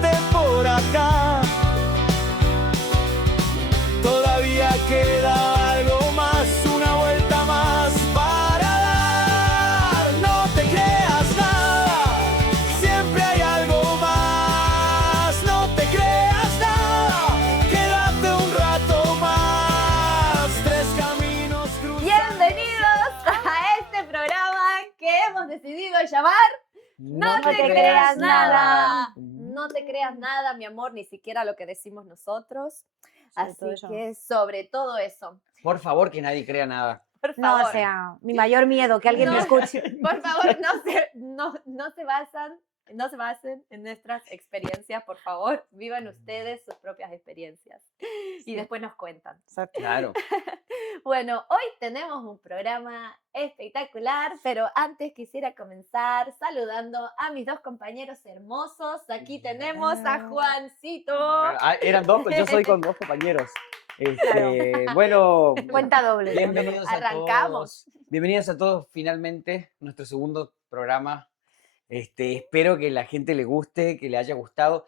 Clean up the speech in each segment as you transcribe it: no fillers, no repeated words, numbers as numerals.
quédate por acá. Todavía queda algo más, una vuelta más para dar. No te creas nada, siempre hay algo más. No te creas nada, quédate un rato más. Tres caminos cruzados. Bienvenidos a este programa que hemos decidido llamar No te creas nada. No te creas nada, mi amor, ni siquiera lo que decimos nosotros. Así que sobre todo eso. Por favor, que nadie crea nada. Por No, favor. o sea, mi mayor miedo, que alguien me escuche. Por favor, no se basen en nuestras experiencias, por favor. Vivan ustedes sus propias experiencias. Y después nos cuentan. Claro. Bueno, hoy tenemos un programa espectacular, pero antes quisiera comenzar saludando a mis dos compañeros hermosos. Aquí tenemos a Juancito. Eran dos, yo soy con dos compañeros. Bueno, Cuenta doble. bienvenidos a Arrancamos. todos. Bienvenidos a todos, finalmente, nuestro segundo programa. Espero que la gente le guste, que le haya gustado.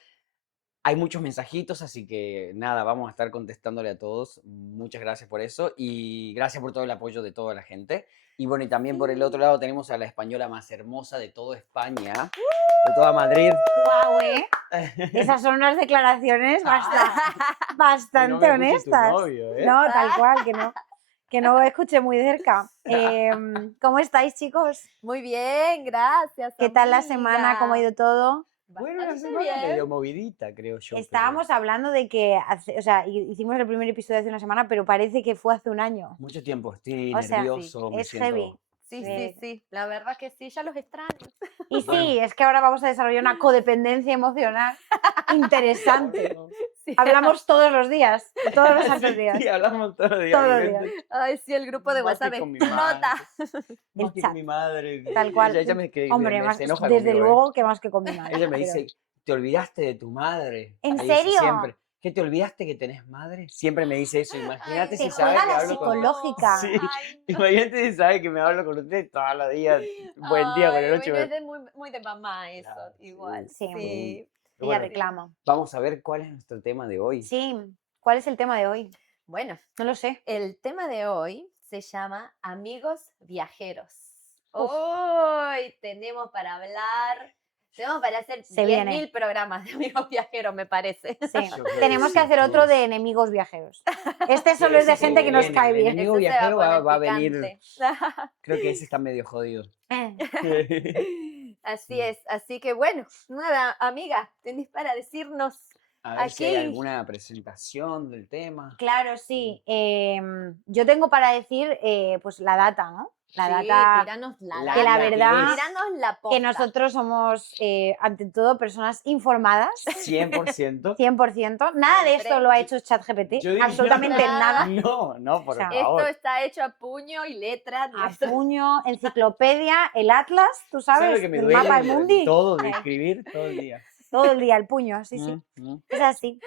Hay muchos mensajitos, así que nada, vamos a estar contestándole a todos. Muchas gracias por eso y gracias por todo el apoyo de toda la gente. Y bueno, y también por el otro lado tenemos a la española más hermosa de toda España, de toda Madrid. Guau, esas son unas declaraciones bastante Que no me escuche tu honestas. novio, ¿eh? No, tal cual, que no escuché muy de cerca. ¿Cómo estáis, chicos? Muy bien, gracias. ¿Qué tal la semana? ¿Cómo ha ido todo? Bueno, una Bastante semana bien. medio movidita, creo yo. Estábamos hablando de que, hicimos el primer episodio hace una semana, pero parece que fue hace un año. Mucho tiempo, estoy O sea, nervioso, me es siento... heavy. Sí, la verdad que sí, ya los extraño. Y sí, es que ahora vamos a desarrollar una codependencia emocional interesante. Sí. Hablamos todos los días, todos los santos días. Sí, hablamos todos los días. Todos los realmente. días. Ay, sí, el grupo de Más que WhatsApp con mi explota. Más que chat. con mi madre. Tal cual. Ella Hombre, me más, se enoja desde conmigo, luego que más que con mi madre. Ella me pero- dice, ¿te olvidaste de tu madre? ¿En Me dice serio? siempre. ¿Qué te olvidaste que tenés madre? Siempre me dice eso. Imagínate Ay, si te sabe juega que la hablo con... psicológica. Sí. Ay, no. Imagínate si sabe que me hablo con usted todos los días. Buen día, buena Ay, noche. bueno, es muy de mamá eso, Claro, igual. sí. Sí. Pero Ella bueno, reclama. vamos a ver cuál es nuestro tema de hoy. Sí, ¿cuál es el tema de hoy? Bueno, No lo sé. el tema de hoy se llama Amigos Viajeros. Uf. Hoy tenemos para hacer Se viene. 10.000 programas de amigos viajeros, me parece. Sí. Yo creo Tenemos sí, que hacer otro todos. de enemigos viajeros. Este solo es de Ese gente que nos viene, cae el bien. enemigo Ese se viajero a poner va a venir. picante. Creo que ese está medio jodido. Así es, así que bueno, nada, amiga, tenés para decirnos. A ver si hay Aquí. alguna presentación del tema. Claro, sí. Yo tengo para decir pues la data, ¿no? La Sí, data tiranos la Que data, la verdad- tiranos la posta. que nosotros somos, ante todo, personas informadas, 100%. 100%. Nada de Siempre. esto lo ha hecho ChatGPT, Yo diría- absolutamente Nada. nada. No, por O sea, favor. Esto está hecho a puño y letra. A nuestro- puño, enciclopedia, el atlas, tú ¿Sabes sabes, lo que me el duele? mapa del mundi. Todo de escribir todo el día. Todo el día, el puño, sí, sí. Es así.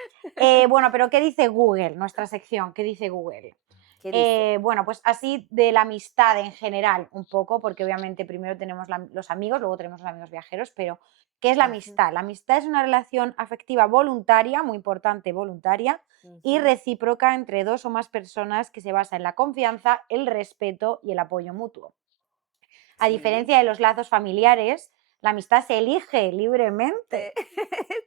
Bueno, pero ¿qué dice Google? Nuestra sección, ¿qué dice Google? ¿Qué dice? Bueno, pues así de la amistad en general, un poco, porque obviamente primero tenemos los amigos, luego tenemos los amigos viajeros, pero ¿qué es la Ujú. amistad? La amistad es una relación afectiva voluntaria, muy importante, voluntaria, y Ujú. recíproca entre dos o más personas que se basa en la confianza, el respeto y el apoyo mutuo. A Sí. diferencia de los lazos familiares, la amistad se elige libremente,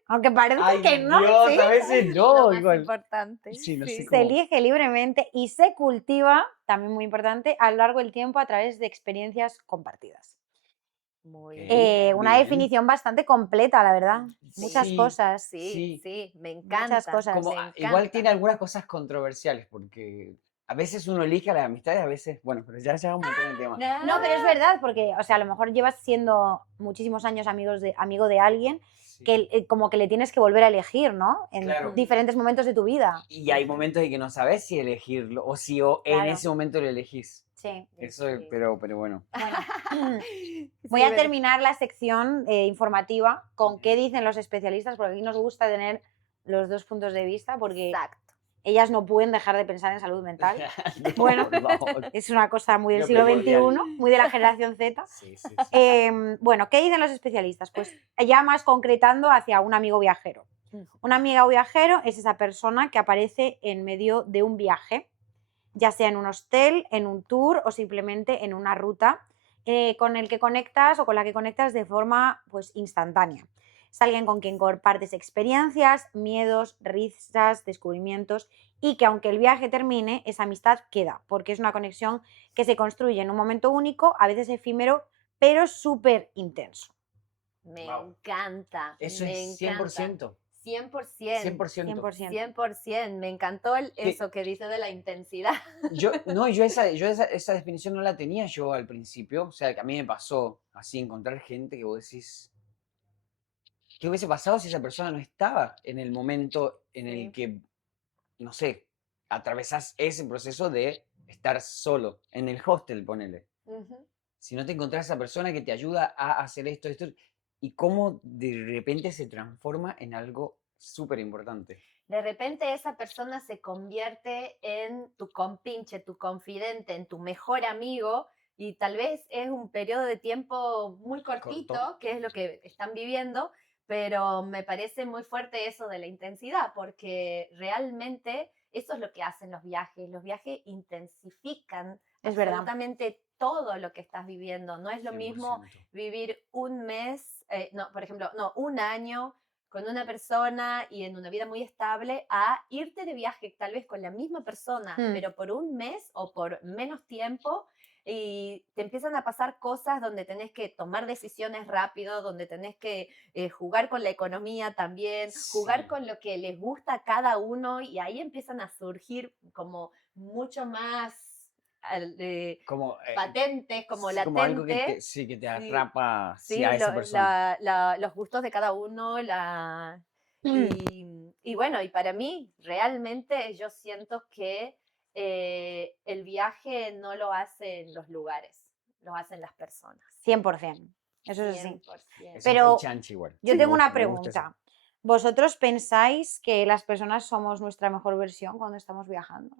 aunque parece Ay, que no, Dios, ¿sí? a veces Lo no. más Igual. importante. Sí, no sé sí. Se cómo. elige libremente y se cultiva, también muy importante, a lo largo del tiempo a través de experiencias compartidas. Muy Ok. bien. Una Bien. definición bastante completa, la verdad. Muchas Sí, cosas. Sí, Sí. me encanta. cosas. Como, me igual encanta. tiene algunas cosas controversiales, porque a veces uno elige a las amistades, a veces, bueno, pero ya vamos a meter en el tema. No, pero es verdad, porque, o sea, a lo mejor llevas siendo muchísimos años amigo de alguien Sí. que como que le tienes que volver a elegir, ¿no? En Claro. diferentes momentos de tu vida. Y hay momentos en que no sabes si elegirlo o si en Claro. ese momento lo elegís. Sí. Eso, Sí. pero bueno. Bueno, voy Sí, a terminar la sección informativa con qué dicen los especialistas, porque aquí nos gusta tener los dos puntos de vista, porque Exacto. ellas no pueden dejar de pensar en salud mental. Bueno, Por favor. es una cosa muy del Lo siglo primordial. XXI, muy de la generación Z. Sí, sí, sí. Bueno, ¿qué dicen los especialistas? Pues ya más concretando hacia un amigo viajero. Un amigo viajero es esa persona que aparece en medio de un viaje, ya sea en un hostel, en un tour o simplemente en una ruta con el que conectas o con la que conectas de forma pues instantánea. Es alguien con quien compartes experiencias, miedos, risas, descubrimientos y que aunque el viaje termine, esa amistad queda, porque es una conexión que se construye en un momento único, a veces efímero, pero súper intenso. Me Wow. encanta. Eso me es encanta. 100%. 100%. 100%. 100%. 100%. Me encantó eso que dice de la intensidad. Yo esa definición no la tenía yo al principio. O sea, que a mí me pasó así encontrar gente que vos decís, ¿qué hubiese pasado si esa persona no estaba en el momento en el Sí. que, no sé, atravesás ese proceso de estar solo en el hostel, ponele? Ujú. Si no te encontrás esa persona que te ayuda a hacer esto, y cómo de repente se transforma en algo súper importante. De repente esa persona se convierte en tu compinche, tu confidente, en tu mejor amigo y tal vez es un periodo de tiempo muy cortito, Corto. que es lo que están viviendo, pero me parece muy fuerte eso de la intensidad, porque realmente eso es lo que hacen los viajes. Los viajes intensifican Es verdad. absolutamente todo lo que estás viviendo. No es lo mismo 100%. vivir un mes, no, por ejemplo, no, un año con una persona y en una vida muy estable a irte de viaje tal vez con la misma persona, pero por un mes o por menos tiempo y te empiezan a pasar cosas donde tenés que tomar decisiones rápido, donde tenés que jugar con la economía también, jugar Sí. con lo que les gusta a cada uno y ahí empiezan a surgir como mucho más Como, patentes, como sí, latentes. como algo que te, sí, que te atrapa Sí, a esa persona. los gustos de cada uno, y bueno, y para mí realmente yo siento que el viaje no lo hacen los lugares, lo hacen las personas. 100%. Eso es así. 100%. Eso Pero es muy chanchi igual. Yo Me tengo una gusta, me gusta eso. pregunta. ¿Vosotros pensáis que las personas somos nuestra mejor versión cuando estamos viajando?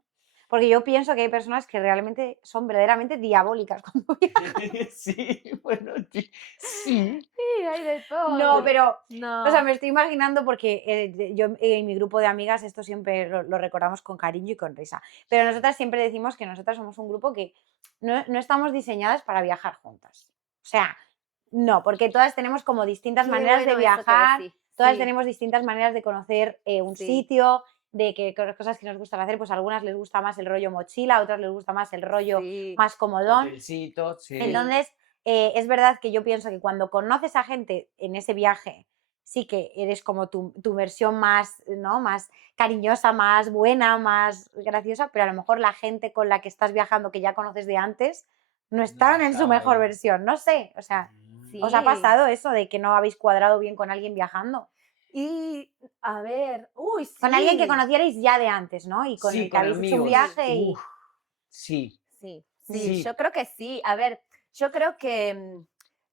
Porque yo pienso que hay personas que realmente son verdaderamente diabólicas cuando viajan. Sí, bueno, sí. Sí. Sí, hay de todo. No, pero, No. o sea, me estoy imaginando porque yo en mi grupo de amigas esto siempre lo recordamos con cariño y con risa. Pero nosotras siempre decimos que nosotras somos un grupo que no estamos diseñadas para viajar juntas. O sea, no, porque todas tenemos como distintas Qué maneras de bueno eso que viajar, decís. todas Sí. tenemos distintas maneras de conocer un Sí. sitio, de que cosas que nos gustan hacer, pues a algunas les gusta más el rollo mochila, a otras les gusta más el rollo Sí. más comodón. Hotelcito, sí. Entonces, es verdad que yo pienso que cuando conoces a gente en ese viaje, sí que eres como tu versión más, ¿no? Más cariñosa, más buena, más graciosa, pero a lo mejor la gente con la que estás viajando, que ya conoces de antes, no están en su estaba mejor ahí. versión, no sé, o sea, Sí. ¿os ha pasado eso de que no habéis cuadrado bien con alguien viajando? Y, a ver, uy, sí. Con alguien que conocierais ya de antes, ¿no? Y con Sí, el que con habéis hecho un amigos. viaje y... Uf, sí. Sí, Sí. sí, yo creo que sí. A ver, yo creo que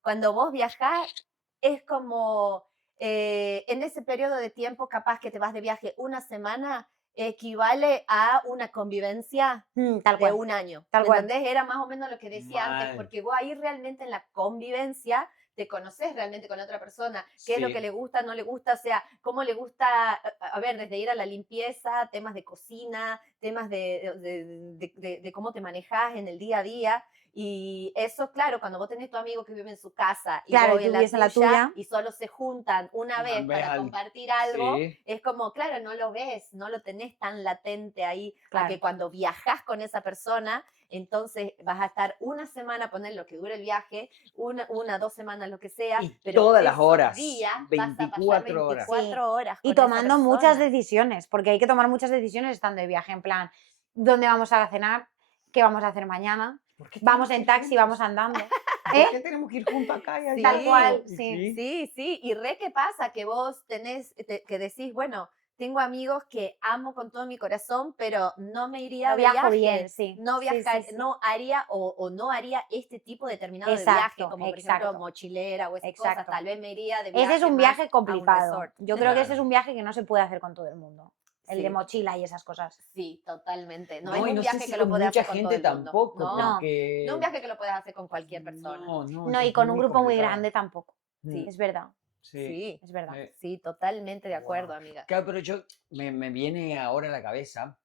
cuando vos viajás es como en ese periodo de tiempo capaz que te vas de viaje una semana equivale a una convivencia tal de cual. un año. Tal ¿Me cual. entendés? Era más o menos lo que decía antes, Mal. porque vos ahí realmente en la convivencia te conoces realmente con otra persona, qué es lo Sí. que le gusta, no le gusta, o sea, cómo le gusta, a ver, desde ir a la limpieza, temas de cocina, temas de cómo te manejas en el día a día. Y eso, claro, cuando vos tenés tu amigo que vive en su casa y Claro, vos y tú en vives en la tuya. y solo se juntan una vez vez para al- compartir algo, Sí. es como, claro, no lo ves, no lo tenés tan latente ahí, a Claro. que cuando viajás con esa persona, entonces vas a estar una semana, poner lo que dure el viaje, una, 2 semanas, lo que sea, Y pero todas las esos horas, días vas a 24 pasar horas. 24 horas Y con esa tomando muchas persona. decisiones, porque hay que tomar muchas decisiones estando de viaje, en plan, ¿dónde vamos a cenar? ¿Qué vamos a hacer mañana? ¿Por qué ¿Vamos tenemos en que ir taxi? juntos? ¿Vamos andando? ¿Por ¿Eh? qué tenemos que ir juntos acá y allá? Tal cual, sí. Sí, sí, y re que pasa que vos tenés, que decís, bueno, tengo amigos que amo con todo mi corazón, pero no me iría No de viajo viaje, bien, sí. no Sí, sí, viajar, sí. no haría o no haría este tipo determinado de Exacto, viaje, como por ejemplo exacto. mochilera o esas Exacto. cosas, tal vez me iría de viaje Ese es un más viaje a un complicado. resort. Yo creo que ese Claro. es un viaje que no se puede hacer con todo el mundo. el de mochila y esas cosas. Sí, totalmente. No, No, es y un no sé viaje si que lo con puedes mucha hacer con gente todo el mundo. tampoco, No, porque... no un viaje que lo puedes hacer con cualquier persona. No, No, y es con un muy grupo muy complicado. grande tampoco. Sí. Es verdad, Sí, es verdad. sí, totalmente de acuerdo, Wow. amiga. Claro, pero me viene ahora a la cabeza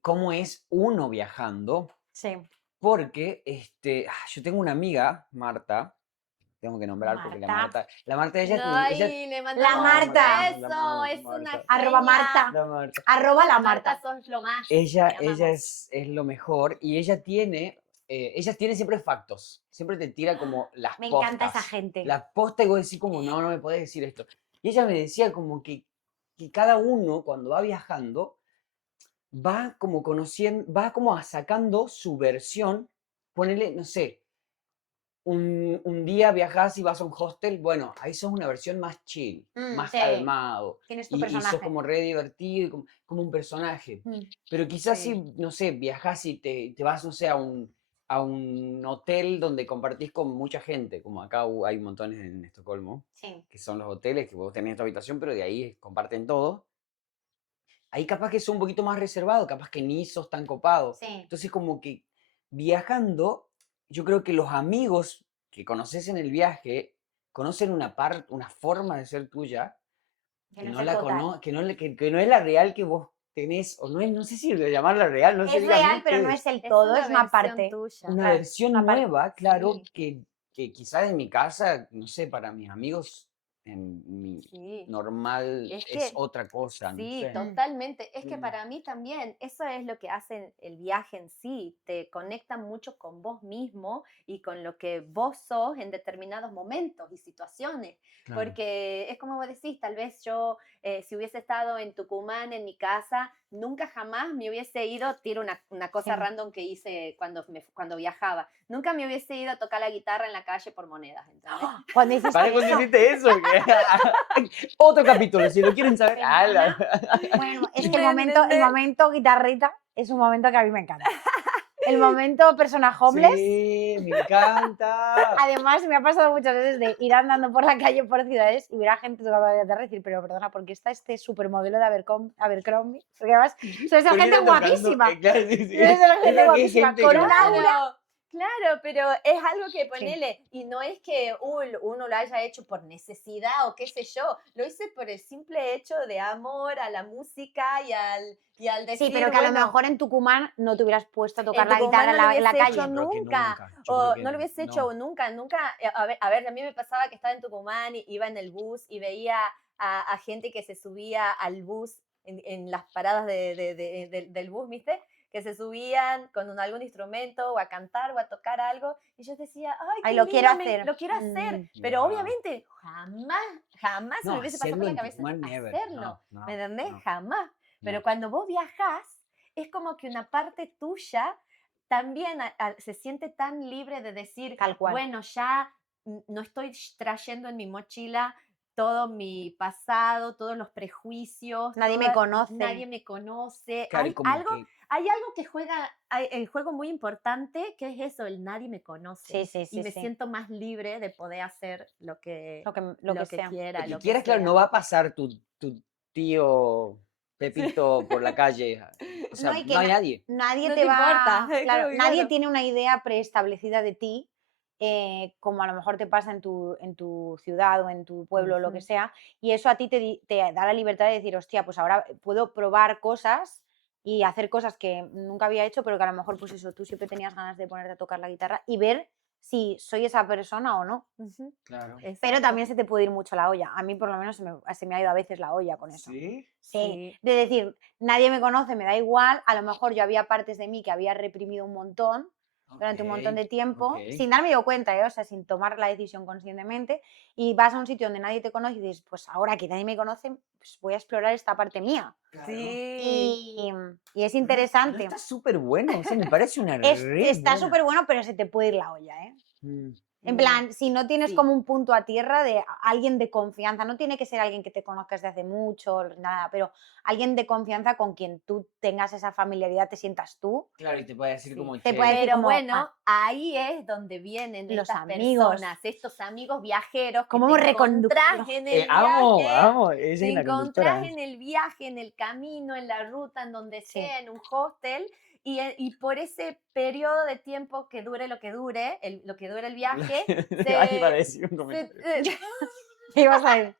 cómo es uno viajando, Sí. porque yo tengo una amiga, Marta, tengo que nombrar porque Marta. la Marta, ella, No, ella ay, le mandamos un Marta. beso, es una Arroba genia. Marta. la Marta, Arroba la Marta, Marta. sos lo más. ella te amamos. es lo mejor y ella tiene siempre factos, siempre te tira como las Me postas. encanta esa gente. La posta y vos decís como, no me podés decir esto. Y ella me decía como que cada uno cuando va viajando va como conociendo, va como sacando su versión, ponele, no sé, un día viajás y vas a un hostel, bueno, ahí sos una versión más chill, más Sí. calmado. Tienes tu Y personaje. sos como re divertido, y como un personaje. Pero quizás Sí. si, no sé, viajás y te vas, no sé, a un hotel donde compartís con mucha gente, como acá hay montones en Estocolmo, Sí. que son los hoteles que vos tenés tu habitación, pero de ahí comparten todo. Ahí capaz que sos un poquito más reservado, capaz que ni sos tan copado. Sí. Entonces como que viajando, yo creo que los amigos que conoces en el viaje conocen una forma de ser tuya Que que no no es el la total. que no es la real que vos tenés, o no es, no sé si llamarla real, no sé, Es díganme real, pero no ustedes. es el todo, es una versión parte. tuya. Una Claro, versión una parte. nueva, claro, Sí. que quizás en mi casa, no sé, para mis amigos, en mi Sí. normal Es es que- otra cosa, no Sí, sé. totalmente. Es que Mm. para mí también eso es lo que hace el viaje en sí. Te conecta mucho con vos mismo y con lo que vos sos en determinados momentos y situaciones. Claro. Porque es como vos decís, tal vez yo, si hubiese estado en Tucumán, en mi casa, nunca jamás me hubiese ido, tiro una cosa Sí. random que hice cuando viajaba, nunca me hubiese ido a tocar la guitarra en la calle por monedas, ¿entendés? Cuando hiciste ¿Para cuando eso, hiciste eso? Otro capítulo, si lo quieren saber. bueno, es que ¿Me el entendés? momento guitarrita es un momento que a mí me encanta. El momento persona homeless. Sí, me encanta. Además, me ha pasado muchas veces de ir andando por la calle, por ciudades, y ver a gente tocando la guitarra y decir, pero perdona, ¿por qué está este supermodelo de Abercrombie? Porque además suele ser Porque gente era tocando, guapísima. claro, sí, sí. Suele ser Es gente lo que hay guapísima, gente con que un lo- aura. Claro, pero es algo que ponele, y no es que uno lo haya hecho por necesidad o qué sé yo, lo hice por el simple hecho de amor a la música y al decir, Sí, pero que a lo bueno, mejor en Tucumán no te hubieras puesto a tocar en la Tucumán guitarra no lo en la hubiese calle. hecho Yo creo que nunca, yo o creo que no lo hubiese no. hecho nunca, a ver, a mí me pasaba que estaba en Tucumán y iba en el bus y veía a gente que se subía al bus en las paradas del bus, ¿viste? Que se subían con algún instrumento o a cantar o a tocar algo y yo decía, ay, Ay, qué lo lindo, quiero hacer. lo quiero hacer, Mm. pero Wow. obviamente jamás se No, me hubiese pasado por hacerlo la en cabeza Tucumán, never. hacerlo, No, ¿me entendés? no, Jamás. Pero no. cuando vos viajás, es como que una parte tuya también se siente tan libre de decir, Tal cual. bueno, ya no estoy trayendo en mi mochila todo mi pasado, todos los prejuicios. Nadie me conoce. Nadie me conoce. Claro, y Hay como algo, que- hay algo que juega, el juego muy importante, que es eso, el nadie me conoce. Sí, sí, sí. Y me sí. siento más libre de poder hacer lo que Lo que sea. quiera. Lo que lo que quieras, claro, sea. no va a pasar tu tío Pepito por la calle. O sea, No, y que no hay nadie. Nadie No te te va. importa, Claro, como nadie claro. tiene una idea preestablecida de ti, como a lo mejor te pasa en tu ciudad o en tu pueblo o lo que Ujú. sea, y eso a ti te da la libertad de decir, hostia, pues ahora puedo probar cosas y hacer cosas que nunca había hecho, pero que a lo mejor, pues eso, tú siempre tenías ganas de ponerte a tocar la guitarra y ver si soy esa persona o no. Ujú. Claro. Pero Exacto. también se te puede ir mucho la olla. A mí por lo menos se me ha ido a veces la olla con eso. ¿Sí? Sí, Sí. de decir, nadie me conoce, me da igual, a lo mejor yo había partes de mí que había reprimido un montón durante un montón de tiempo, ok. sin darme yo cuenta, o sea, sin tomar la decisión conscientemente, y vas a un sitio donde nadie te conoce y dices, pues ahora que nadie me conoce, pues voy a explorar esta parte mía. Claro. Sí. Y es No, interesante. está súper bueno, o sea, me parece una Está buena. súper bueno, pero se te puede ir la olla, ¿eh? Mm. En plan, si no tienes Sí. como un punto a tierra de alguien de confianza, no tiene que ser alguien que te conozcas de hace mucho, nada, pero alguien de confianza con quien tú tengas esa familiaridad, te sientas tú. Claro, y te puede decir Sí. como, Te che, puede decir Pero como, bueno, ahí es donde vienen Los estas amigos. personas, estos amigos viajeros que ¿Cómo te encontrás reconducirlos? en el amo, viaje. amo, ella Te es la encontrás conductora. en el viaje, en el camino, en la ruta, en donde Sí. sea, en un hostel, y por ese periodo de tiempo que dure lo que dure, lo que dure el viaje, Ahí iba a se, decir un comentario. ¿Qué ibas a decir?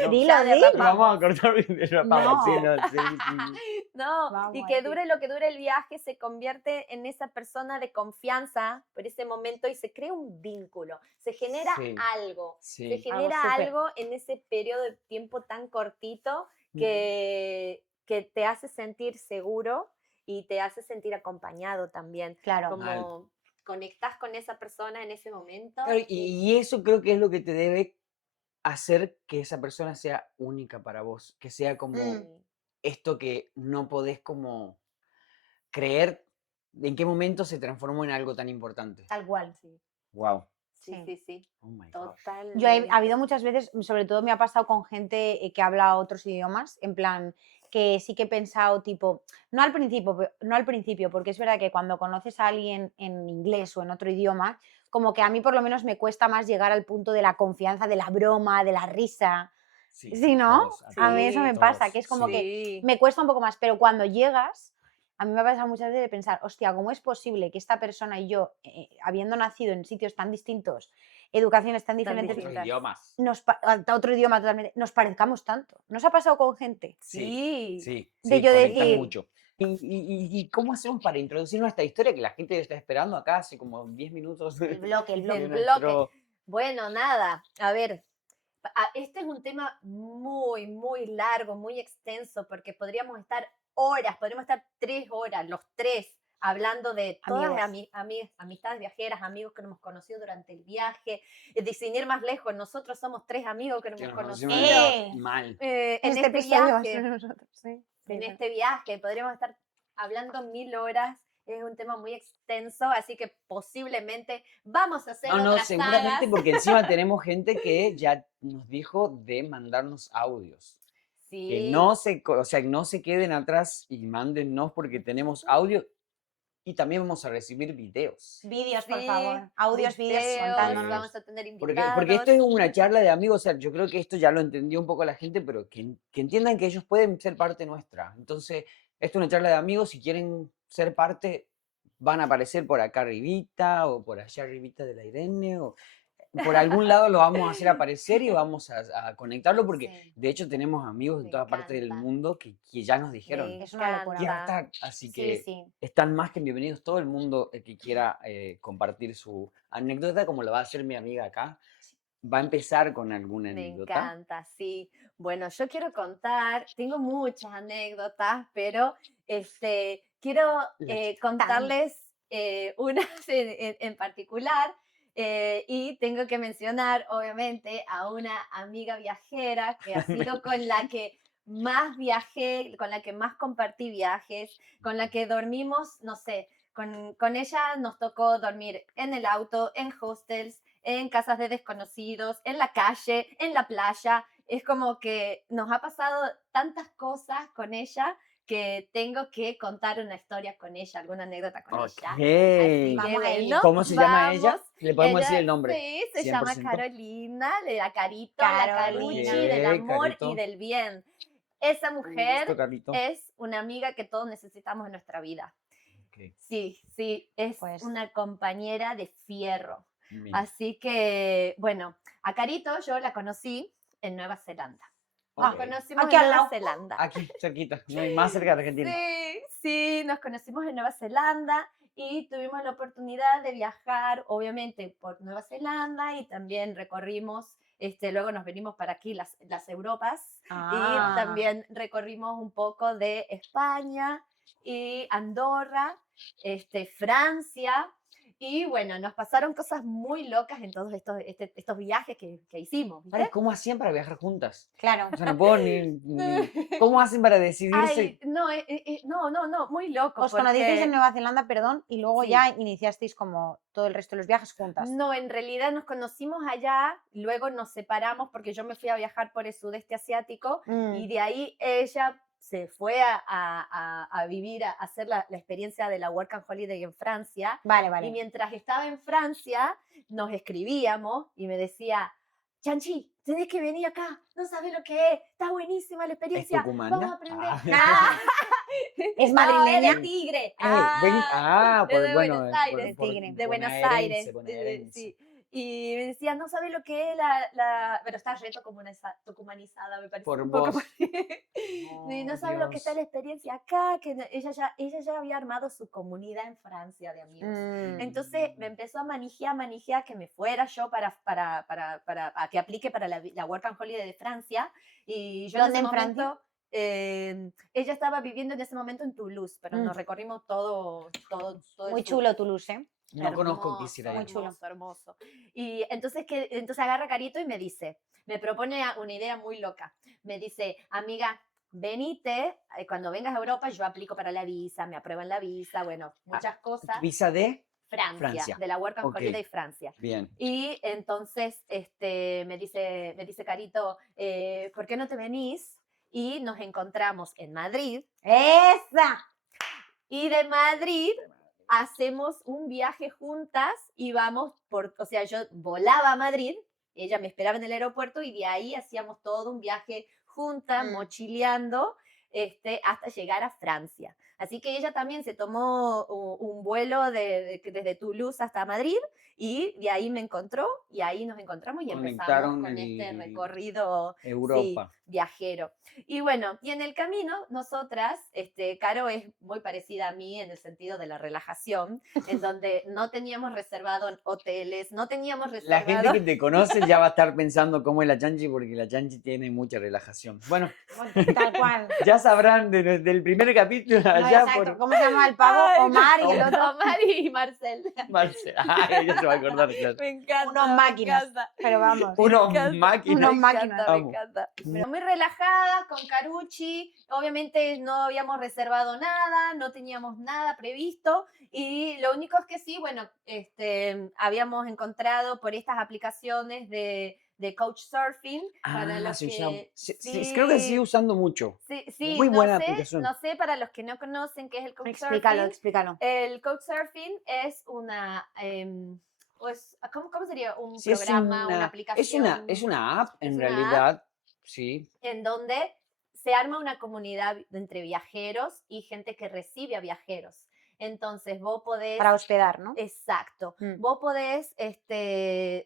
No, Dilo, ya dilo. derrapamos. vamos a cortar y derrapamos, sí, No. no, sí, sí. No, Vamos y a que decir. dure lo que dure el viaje, se convierte en esa persona de confianza por ese momento y se crea un vínculo, se genera Sí, algo, sí. se genera súper. algo en ese periodo de tiempo tan cortito Mm. que te hace sentir seguro y te hace sentir acompañado también, Claro. como conectás con esa persona en ese momento. Claro, y eso creo que es lo que te debe hacer que esa persona sea única para vos, que sea como esto que no podés como creer en qué momento se transformó en algo tan importante. Tal cual. Sí, Wow. sí, Sí. sí, sí, Oh my gosh. totalmente. Yo ha habido muchas veces, sobre todo me ha pasado con gente que habla otros idiomas, en plan, que sí que he pensado, tipo, no al principio, porque es verdad que cuando conoces a alguien en inglés o en otro idioma, como que a mí por lo menos me cuesta más llegar al punto de la confianza, de la broma, de la risa. Sí, ¿no? A mí eso me pasa, que es como que Sí. me cuesta un poco más, pero cuando llegas, a mí me ha pasado muchas veces de pensar, hostia, ¿cómo es posible que esta persona y yo, habiendo nacido en sitios tan distintos, educaciones tan diferentes, Otros distintas. idiomas. otro idioma totalmente, nos parezcamos tanto? ¿Nos ha pasado con gente? Sí. Sí, De sí, yo conectan decir- mucho. ¿Y cómo hacemos para introducirnos a esta historia que la gente está esperando acá hace como 10 minutos? El bloque, el bloque. El de nuestro- bloque. Bueno, nada, a ver, este es un tema muy, muy largo, muy extenso, porque podríamos estar horas, podríamos estar 3 horas, los tres, hablando de todas las amistades viajeras, amigos que nos hemos conocido durante el viaje, sin ir más lejos, nosotros somos 3 amigos que nos que hemos nos conocido conocimos mal. en Este este episodio va a viaje. ser nosotros, sí. En este viaje. Podríamos estar hablando 1000 horas. Es un tema muy extenso, así que posiblemente vamos a hacer No, otras seguramente sagas. porque encima tenemos gente que ya nos dijo de mandarnos audios. Sí. Que no no se queden atrás y mándennos porque tenemos audio y también vamos a recibir videos. Vídeos, por Sí, favor. Audios, vídeos, videos, contándonos. vamos a tener Porque invitados. esto es una charla de amigos, o sea, yo creo que esto ya lo entendió un poco la gente, pero que entiendan que ellos pueden ser parte nuestra. Entonces, esto es una charla de amigos, si quieren ser parte, van a aparecer por acá arribita o por allá arribita de la Irene o por algún lado lo vamos a hacer aparecer y vamos a conectarlo porque Sí. de hecho tenemos amigos de Me toda parte del encanta. mundo que ya nos dijeron Me Es una locura. que va a encanta. estar, así Sí, que sí. están más que bienvenidos todo el mundo que quiera compartir su anécdota, como lo va a hacer mi amiga acá. Va a empezar con alguna Me anécdota. encanta, sí. Bueno, yo quiero contar, tengo muchas anécdotas, pero quiero contarles una en particular. Y tengo que mencionar, obviamente, a una amiga viajera que ha sido con la que más viajé, con la que más compartí viajes, con la que dormimos, no sé, con ella nos tocó dormir en el auto, en hostels, en casas de desconocidos, en la calle, en la playa. Es como que nos ha pasado tantas cosas con ella que tengo que contar una historia con ella, alguna anécdota con ella. Así que Vamos a ello. bueno, ¿Cómo se llama ella? vamos. Le podemos Ella, decir el nombre. Sí, se llama 100%. Carolina, de la Carito, la Carolina. Caruchi, del Ok, amor Carito. y del bien. Esa mujer Listo, Carlito. es una amiga que todos necesitamos en nuestra vida. Ok, Sí, sí, es Pues. una compañera de fierro. bien. Así que, bueno, a Carito yo la conocí en Nueva Zelanda. Nos Ok. conocimos Aquí en al Nueva lado. Zelanda. Aquí, cerquita, no hay más cerca de Argentina. Sí, sí, nos conocimos en Nueva Zelanda y tuvimos la oportunidad de viajar, obviamente, por Nueva Zelanda y también recorrimos, luego nos venimos para aquí, las Europas, Ah. y también recorrimos un poco de España y Andorra, Francia, Y bueno, nos pasaron cosas muy locas en todos estos viajes que hicimos. ¿viste? Pare, ¿cómo hacían para viajar juntas? Claro. O sea, no puedo ¿Cómo hacen para decidirse? Ay, no, no, muy loco. Os conocisteis en porque- Nueva Zelanda, perdón, y luego Sí. ya iniciasteis como todo el resto de los viajes juntas. No, en realidad nos conocimos allá, luego nos separamos porque yo me fui a viajar por el sudeste asiático Mm. y de ahí ella se fue a vivir, a hacer la experiencia de la Work and Holiday en Francia. Vale, Y vale. mientras estaba en Francia, nos escribíamos y me decía, Chanchi, tenés que venir acá, no sabes lo que es, está buenísima la experiencia, tucumana? vamos a aprender. Ah. Ah, ¿Es no, madrileña? es de Tigre. Por, es de bueno, Buenos Aires, Tigre. de Buenos bonaerense, Aires. bonaerense. Sí. Y me decía, no sabe lo que es pero está re tucumanizada, me parece. Por un poco vos. y no Oh, sabe lo que está Dios. la experiencia acá, que ella ya había armado su comunidad en Francia de amigos. Mm. Entonces me empezó a manijear que me fuera yo a que aplique para la Work and Holiday de Francia. Y yo ¿Dónde en en ese Francia? momento, ella estaba viviendo en ese momento en Toulouse, pero nos recorrimos todo el Muy sur. chulo Toulouse, ¿eh? No conozco, Hermoso, quisiera muy ir. chulo. hermoso. Y entonces agarra Carito y me dice, me propone una idea muy loca. Me dice, amiga, venite, cuando vengas a Europa yo aplico para la visa, me aprueban la visa, bueno, muchas cosas. ¿Visa de? Francia, de la Work and Ok. Holiday Francia. Bien. Y entonces me dice Carito, ¿por qué no te venís? Y nos encontramos en Madrid. ¡Esa! Y de Madrid hacemos un viaje juntas y vamos o sea, yo volaba a Madrid, ella me esperaba en el aeropuerto y de ahí hacíamos todo un viaje juntas, mochileando, hasta llegar a Francia. Así que ella también se tomó un vuelo desde Toulouse hasta Madrid y de ahí me encontró y ahí nos encontramos y Conectaron empezamos con este el- recorrido Europa. viajero. Y bueno, y en el camino, nosotras, Caro es muy parecida a mí en el sentido de la relajación, en donde no teníamos reservado hoteles, no teníamos La reservado... gente que te conoce ya va a estar pensando cómo es la Chanchi, porque la Chanchi tiene mucha relajación. Bueno, Tal cual. ya sabrán del primer capítulo No, allá exacto. por ¿Cómo se llama el pavo? Ay, Omar y el otro. Omar y Marcel. Marce. Ay, ella se va a acordar, claro. Me encanta. Unos me máquinas. encanta. Pero vamos. Unos encanta. máquinas. Unos Me máquinas. encanta, me Amo. encanta. Pero muy relajadas, con Carucci. Obviamente no habíamos reservado nada, no teníamos nada previsto. Y lo único es que sí, bueno, habíamos encontrado por estas aplicaciones de Couchsurfing. para Ah, los se que, usa. Creo que se sigue usando mucho. Sí, Muy no buena sé, aplicación. No sé, para los que no conocen qué es el Couchsurfing. Explícalo, explícalo. El Couchsurfing es una... ¿cómo sería? Un Sí, programa, una aplicación. Es una app, en Es una realidad. Sí. En donde se arma una comunidad entre viajeros y gente que recibe a viajeros. Entonces vos podés... Para hospedar, ¿no? Exacto. Mm. Vos podés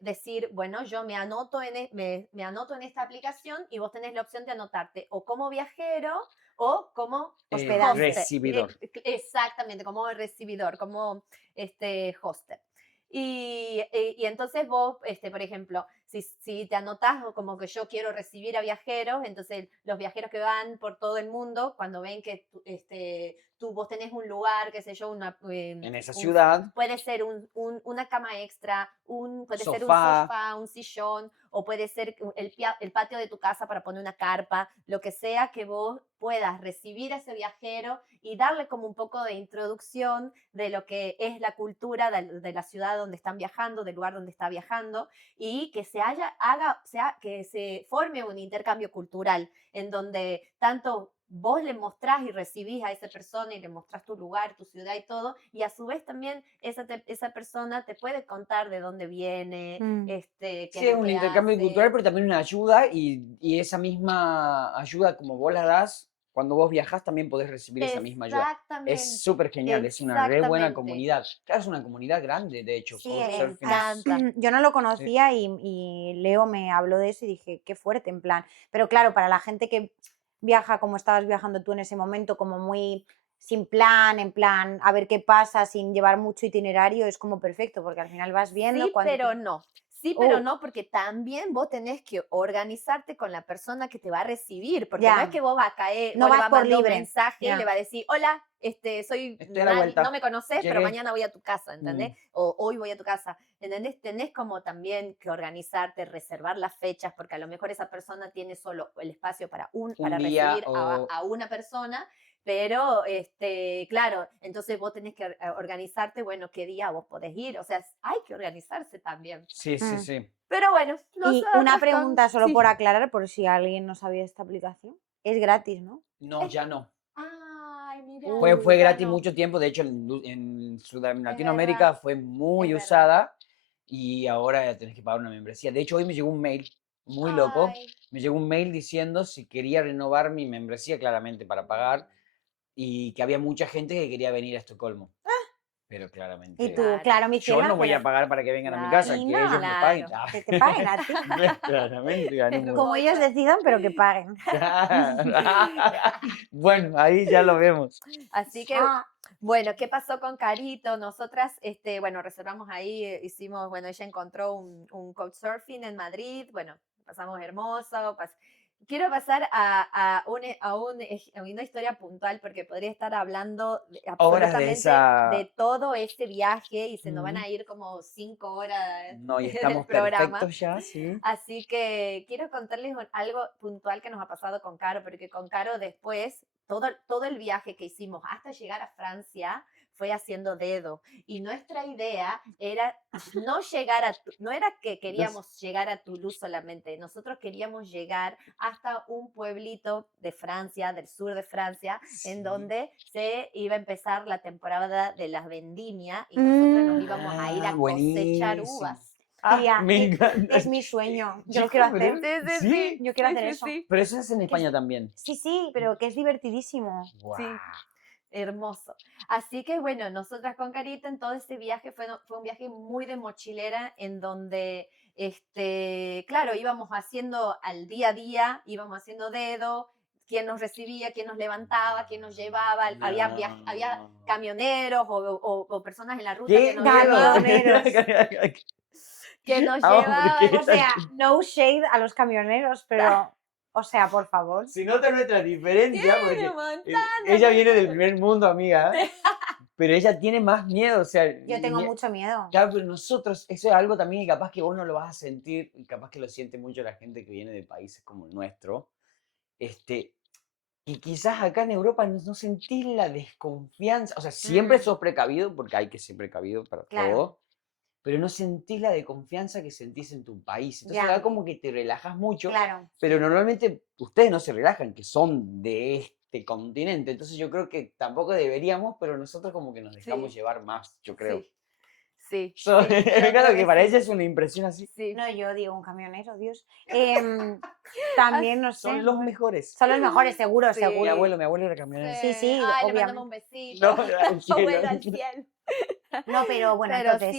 decir, bueno, yo me anoto me anoto en esta aplicación y vos tenés la opción de anotarte o como viajero o como Hospedante. Recibidor. Exactamente, como recibidor, como hoster. Y entonces vos, por ejemplo, si te anotás como que yo quiero recibir a viajeros, entonces los viajeros que van por todo el mundo, cuando ven que vos tenés un lugar, qué sé yo, En esa ciudad. puede ser una cama extra, puede ser un Sofá. sofá, un sillón, o puede ser el patio de tu casa para poner una carpa, lo que sea que vos puedas recibir a ese viajero y darle como un poco de introducción de lo que es la cultura de la ciudad donde están viajando, del lugar donde está viajando, y que que se forme un intercambio cultural en donde tanto vos le mostrás y recibís a esa persona y le mostrás tu lugar, tu ciudad y todo, y a su vez también esa persona te puede contar de dónde viene, qué Sí, es lo un que intercambio hace. cultural, pero también una ayuda y esa misma ayuda como vos la das, cuando vos viajás también podés recibir esa misma ayuda. Exactamente. Es súper genial, es una re buena Exactamente. comunidad. Claro, es una comunidad grande, de hecho. Sí, Couchsurfing. encanta. Yo no lo conocía y Leo me habló de eso y dije, qué fuerte, en plan. Pero claro, para la gente que viaja como estabas viajando tú en ese momento, como muy sin plan, en plan, a ver qué pasa, sin llevar mucho itinerario, es como perfecto, porque al final vas viendo Sí, cuando... pero no. Sí, pero Oh. no, porque también vos tenés que organizarte con la persona que te va a recibir, porque Ya. no es que vos vas a caer, No vos le vas vas a por mandar un libre. mensaje y Ya. le vas a decir, hola, soy Estoy a la nadie, vuelta. no me conoces, pero Llegué. mañana voy a tu casa, ¿entendés? O hoy voy a tu casa, ¿entendés? Tenés como también que organizarte, reservar las fechas, porque a lo mejor esa persona tiene solo el espacio para para día recibir o- a una persona. Pero, claro, entonces vos tenés que organizarte, bueno, qué día vos podés ir. O sea, hay que organizarse también. Sí, sí, Mm. sí. Pero bueno, Y una nosotras pregunta solo sí. por aclarar, por si alguien no sabía esta aplicación. Es gratis, ¿no? No, ya no. Ay, mira. Fue ya gratis no. mucho tiempo, de hecho en verdad. Latinoamérica fue muy Es usada y ahora tenés que pagar una membresía. De hecho, hoy me llegó un mail muy loco, Ay. me llegó un mail diciendo si quería renovar mi membresía claramente para pagar y que había mucha gente que quería venir a Estocolmo. Pero claramente Y tú, Claro. claro, mi yo cielo, no voy pero a pagar para que vengan a mi Claro. casa, Y que no, ellos me paguen. claro. que te paguen a ti. Claramente, ganó un Como Como ellos decidan, pero que paguen. Bueno, ahí ya lo vemos. Así que, Ah, bueno, ¿qué pasó con Carito? Nosotras, bueno, reservamos ahí, hicimos, bueno, ella encontró un couchsurfing en Madrid, bueno, pasamos hermoso. Quiero pasar a una historia puntual porque podría estar hablando Horas de absolutamente esa. de todo este viaje y se nos van Ujú. a ir como 5 horas No, y del estamos programa. perfectos ya, sí. Así que quiero contarles algo puntual que nos ha pasado con Caro, porque con Caro después, todo el viaje que hicimos hasta llegar a Francia fue haciendo dedo. Y nuestra idea era no llegar no era que queríamos llegar a Toulouse solamente, nosotros queríamos llegar hasta un pueblito de Francia, del sur de Francia, en Sí. donde se iba a empezar la temporada de las vendimias y nosotros nos íbamos a ir a cosechar buenísimo. uvas. tía, Me encanta. es mi sueño. Yo lo Chico, quiero pero- hacer. Sí, Yo quiero hacer eso. pero eso se hace en España también. Sí, sí, pero que es divertidísimo. Guau. Hermoso. Así que bueno, nosotras con Carita en todo este viaje fue un viaje muy de mochilera en donde, claro, íbamos haciendo al día a día, íbamos haciendo dedo, quién nos recibía, quién nos levantaba, quién nos llevaba, había camioneros o personas en la ruta ¿Qué? que nos Camioneros. que nos Ah, llevaban. ¿por qué? O sea, no shade a los camioneros, pero, o sea, por favor. Se nota nuestra diferencia porque Tiene un montón ella viene del primer mundo, amiga. Pero ella tiene más miedo, o sea. Yo tengo mucho miedo. Claro, pero nosotros, eso es algo también que capaz que vos no lo vas a sentir, y capaz que lo siente mucho la gente que viene de países como el nuestro. Y quizás acá en Europa no sentís la desconfianza, o sea, siempre sos precavido, porque hay que ser precavido para Claro. todo, pero no sentís la desconfianza que sentís en tu país. Entonces Ya. acá como que te relajas mucho, Claro. pero normalmente ustedes no se relajan, que son de este continente, entonces yo creo que tampoco deberíamos, pero nosotros como que nos dejamos Sí. llevar más, yo creo. Sí. So, claro que para sí. ella es una impresión así. Sí. No, yo digo un camionero, Dios. También, no sé. Son los mejores. Son los mejores, seguro, Sí. Mi seguro. abuelo era camionero. Sí, sí, Ay, le obviamente. mandamos un besito. No, al cielo. Abuelo al cielo. No, pero bueno, Pero entonces.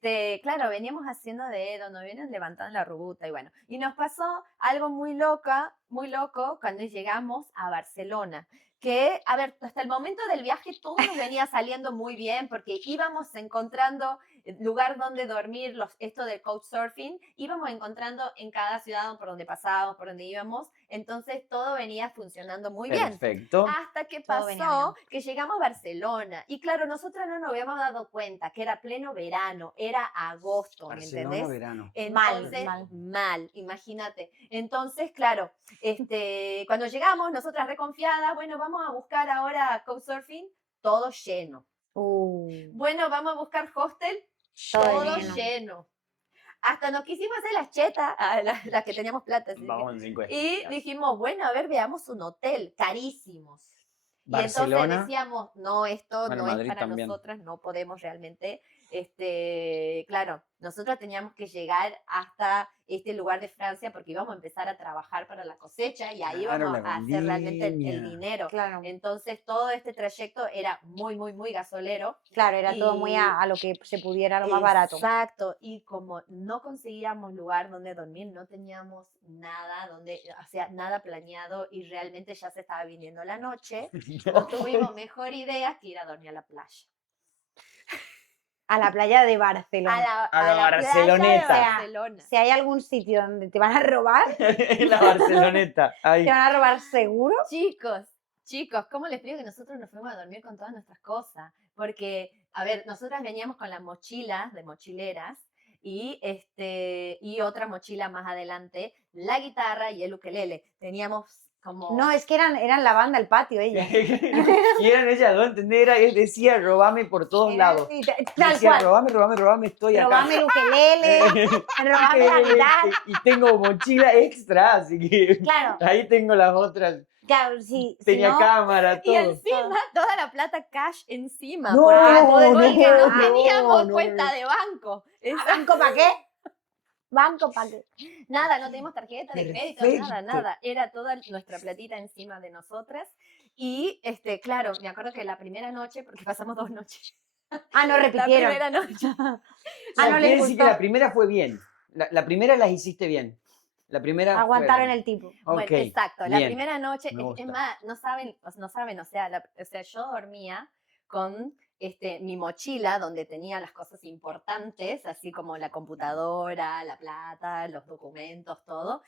sí, claro, veníamos haciendo dedo, nos vienen levantando la ruta y bueno. Y nos pasó algo muy loco cuando llegamos a Barcelona. Que, a ver, hasta el momento del viaje todo nos venía saliendo muy bien porque íbamos encontrando lugar donde dormir, esto del couchsurfing, íbamos encontrando en cada ciudad por donde pasábamos, por donde íbamos, entonces todo venía funcionando muy bien. Perfecto. Hasta que Todo venía pasó que llegamos a Barcelona. Y claro, nosotras no nos habíamos dado cuenta que era pleno verano, era agosto, ¿me Barcelona, entendés? verano. Entonces, mal, imagínate. Entonces, claro, cuando llegamos, nosotras reconfiadas, bueno, vamos a buscar ahora couchsurfing, todo lleno. Bueno, vamos a buscar hostel, todo lleno. Hasta nos quisimos hacer las chetas, las que teníamos plata. así Vamos en 5 y dijimos, bueno, a ver, veamos un hotel, carísimos. Y entonces Barcelona. decíamos, no, esto Bueno, no es Madrid para también. nosotras, no podemos realmente. Claro, nosotros teníamos que llegar hasta este lugar de Francia porque íbamos a empezar a trabajar para la cosecha y ahí Claro, íbamos la a hacer realmente el vendimia. dinero. Claro. Entonces todo este trayecto era muy, muy, muy gasolero. Claro, era todo muy Y- a lo que se pudiera, lo más barato. Exacto, y como no conseguíamos lugar donde dormir, no teníamos nada o sea, nada planeado y realmente ya se estaba viniendo la noche, no tuvimos mejor idea que ir a dormir a la playa. A la playa de Barcelona. a la A la playa de Barceloneta. Barcelona. Si hay algún sitio donde te van a Barceloneta. robar, Barcelona. si hay algún sitio donde te van a robar, La Barceloneta. Ahí. te van a robar seguro. Chicos, ¿cómo les explico que nosotros nos fuimos a dormir con todas nuestras cosas? Porque, a ver, nosotras veníamos con las mochilas de mochileras y otra mochila más adelante, la guitarra y el ukelele. Teníamos como... No, es que eran la banda, el patio, ella. Y eran ellas dos, ¿entendés? Él decía, robame por todos lados. Tal Decía, cual. robame, estoy acá. Robame el ukelele, robame la guitarra. Y tengo mochila extra, así que Claro, ahí tengo las otras. claro, si Tenía no, cámara, Y todo. encima, toda la plata cash encima. No, porque no no, teníamos no, cuenta no. de banco. ¿banco para qué? ¿Banco para qué? Nada, no teníamos tarjeta de crédito, Perfecto. nada. Era toda nuestra platita encima de nosotras. Y, claro, me acuerdo que la primera noche, porque pasamos 2 noches. Ah, no La repitieron. primera noche. Ah, Ah, no quiere les decir que gustó. la primera fue bien. La primera las hiciste bien. La primera Aguantaron fueron. el tipo. Bueno, Ok, exacto. La bien. primera noche, Me es gusta. más, no saben, o sea, yo dormía con mi mochila donde tenía las cosas importantes, así como la computadora, la plata, los documentos, todo.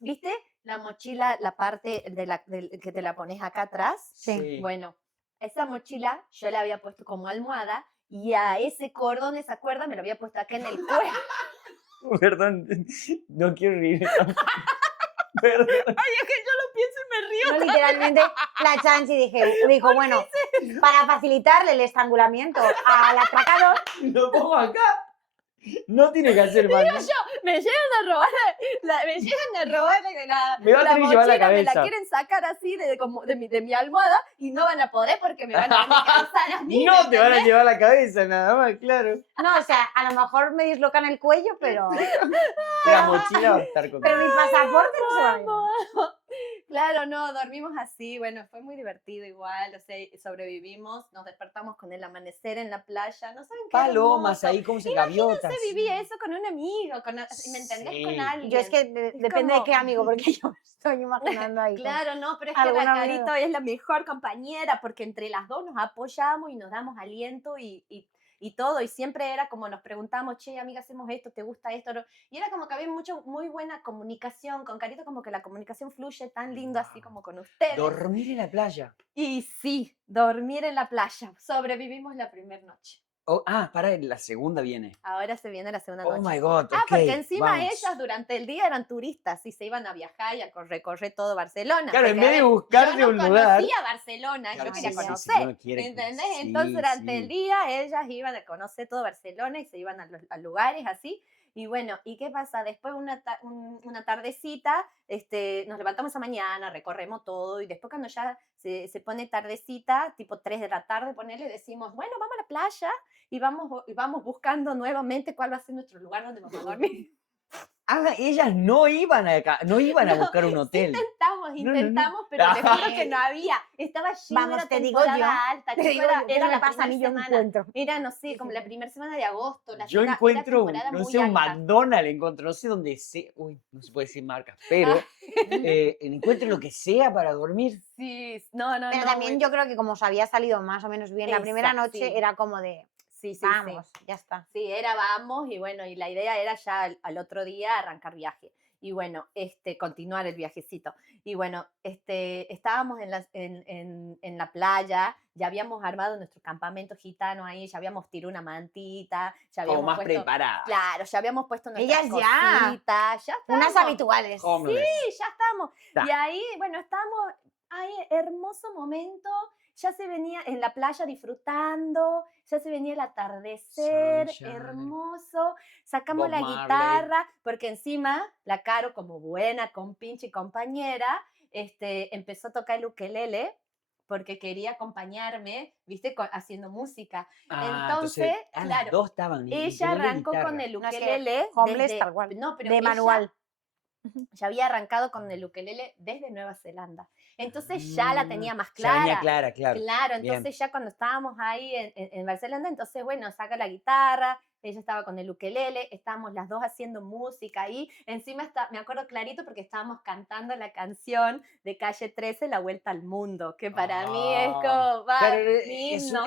¿Viste la mochila, la parte que te la pones acá atrás? Sí. Bueno, esa mochila yo la había puesto como almohada y a ese cordón, esa cuerda, me lo había puesto acá en el cuello. Perdón, no quiero reír. Perdón. Ay, es que yo lo pienso y me río. No, literalmente, la Chanchi dijo, bueno, para facilitarle el estrangulamiento al atracador, Lo pongo acá. No tiene que hacer mal. Me llegan a robar, Me va a la tener que llevar la mochila, me la cabeza. quieren sacar así de mi almohada y no van a poder porque me van a alcanzar a mí. No ¿me te van a entendés? llevar la cabeza, nada más, claro. no, o sea, a lo mejor me dislocan el cuello, pero La mochila va a estar con. mi pasaporte no se va a ir. Claro, no, dormimos así, bueno, fue muy divertido igual, o sea, sobrevivimos, nos despertamos con el amanecer en la playa, no saben qué Palomas hermoso. ahí, como se gaviotas. Se vivía eso con un amigo, ¿me entendés? Sí. Con alguien. Yo es que depende como- de qué amigo, porque yo me estoy imaginando ahí. Claro, no, pero es que ¿Algún la amigo? Carito es la mejor compañera porque entre las dos nos apoyamos y nos damos aliento y todo. Y siempre era como nos preguntamos, che, amiga, hacemos esto, ¿te gusta esto? ¿No? Y era como que había muy buena comunicación. Con Carito como que la comunicación fluye tan lindo así como con ustedes. Dormir en la playa. Y sí, dormir en la playa. Sobrevivimos la primera noche. Pará, la segunda viene. Ahora se viene la segunda Oh noche. my God, ok. Porque encima vamos. ellas durante el día eran turistas y se iban a viajar y a recorrer todo Barcelona. Claro, en Porque, vez de a ver, buscarse yo un no lugar. conocía Barcelona, Claro yo que quería sí, sí, conocer. sí, uno quiere ¿Entendés? conocer, Entonces durante sí. el día ellas iban a conocer todo Barcelona y se iban a lugares así. Y bueno, ¿y qué pasa? Después una tardecita, nos levantamos esa mañana, recorremos todo y después cuando ya se pone tardecita, tipo 3 de la tarde, ponele, decimos, bueno, vamos a la playa y vamos buscando nuevamente cuál va a ser nuestro lugar donde vamos a dormir. Ellas no iban a buscar un hotel. Intentamos, pero no. te juro que no había. Estaba lleno, Vamos, era te digo temporada yo, alta, Te chico, digo yo, ¿qué era me la pasa a mí? primera Yo semana. encuentro. Era, no sé, como la primera semana de agosto. Yo era encuentro, temporada no muy sé, un alta. McDonald's, encuentro, no sé dónde sea, uy, no se puede decir marca, pero encuentro lo que sea para dormir. Sí, Pero también yo creo que como os había salido más o menos bien la primera Exacto, noche, sí. era como de, sí, vamos, ya está. Sí, era vamos y bueno, y la idea era ya al otro día arrancar viaje. Y bueno, continuar el viajecito. Y bueno, estábamos en la playa, ya habíamos armado nuestro campamento gitano ahí, ya habíamos tirado una mantita, ya Como habíamos más puesto, preparada. claro, ya habíamos puesto nuestras Ellas ya. cositas, ya Unas estábamos. habituales. Homeless. Sí, ya estamos. Ta. Y ahí, bueno, estamos ahí, hermoso momento. Ya se venía en la playa disfrutando, ya se venía el atardecer, Sunshine. hermoso. Sacamos Bob la Marley. guitarra, porque encima la Caro, como buena compinche y compañera, empezó a tocar el ukelele porque quería acompañarme, viste, haciendo música. Entonces, las claro, dos estaban. ella ukelele y arrancó guitarra. con el No, es que ukelele. homeless tal cual, No, pero de ella manual. ya había arrancado con el ukelele desde Nueva Zelanda. Entonces ya la tenía más clara. Ya venía clara, claro. Claro, Bien. entonces ya cuando estábamos ahí en Barcelona, entonces bueno, saca la guitarra, ella estaba con el ukelele, estábamos las dos haciendo música ahí, encima me acuerdo clarito porque estábamos cantando la canción de Calle 13, La Vuelta al Mundo, que para mí es como, va, Claro, mi himno.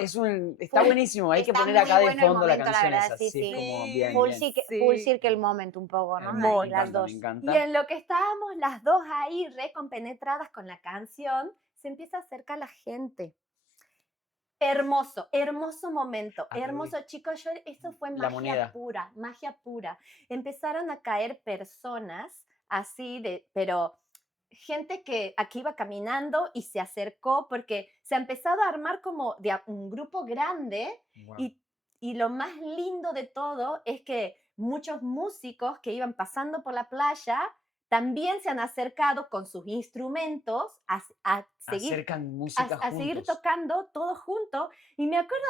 Está buenísimo, hay que Está poner muy acá de bueno el fondo la momento, la canción verdad, esa, sí, sí, sí. es como Sí. bien, Full, bien. full Sí. circle moment un poco, ¿no? Me Ahí, encanta, las dos. me encanta. Y en lo que estábamos las dos ahí recompenetradas con la canción, se empieza a acercar la gente. Hermoso, hermoso momento, Ah, pero hermoso, chicos. Eso fue La moneda. magia pura. Empezaron a caer personas así pero gente que aquí iba caminando y se acercó porque se ha empezado a armar como un grupo grande Wow. y lo más lindo de todo es que muchos músicos que iban pasando por la playa también se han acercado con sus instrumentos a seguir Acercan música a seguir juntos. tocando todos juntos. Y me acuerdo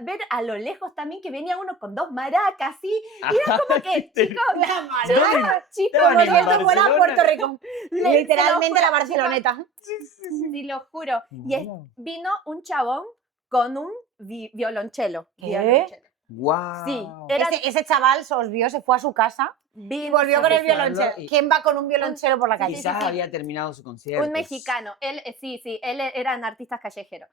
ver a lo lejos también que venía uno con dos maracas, ¿sí? Y era como que, chicos, chicos, estaban en como si esto fuera Barcelona. Puerto Rico. Literalmente la chicos, Barceloneta. sí, lo juro. Y Wow. vino un chabón con un violonchelo. ¿Qué? Violonchelo. Wow. Sí, era Ese chaval se os vio, se fue a su casa y volvió con el violonchelo. y- ¿Quién va con un violonchelo por la calle? Quizás había terminado su concierto. un mexicano, él, sí, él eran artistas callejeros.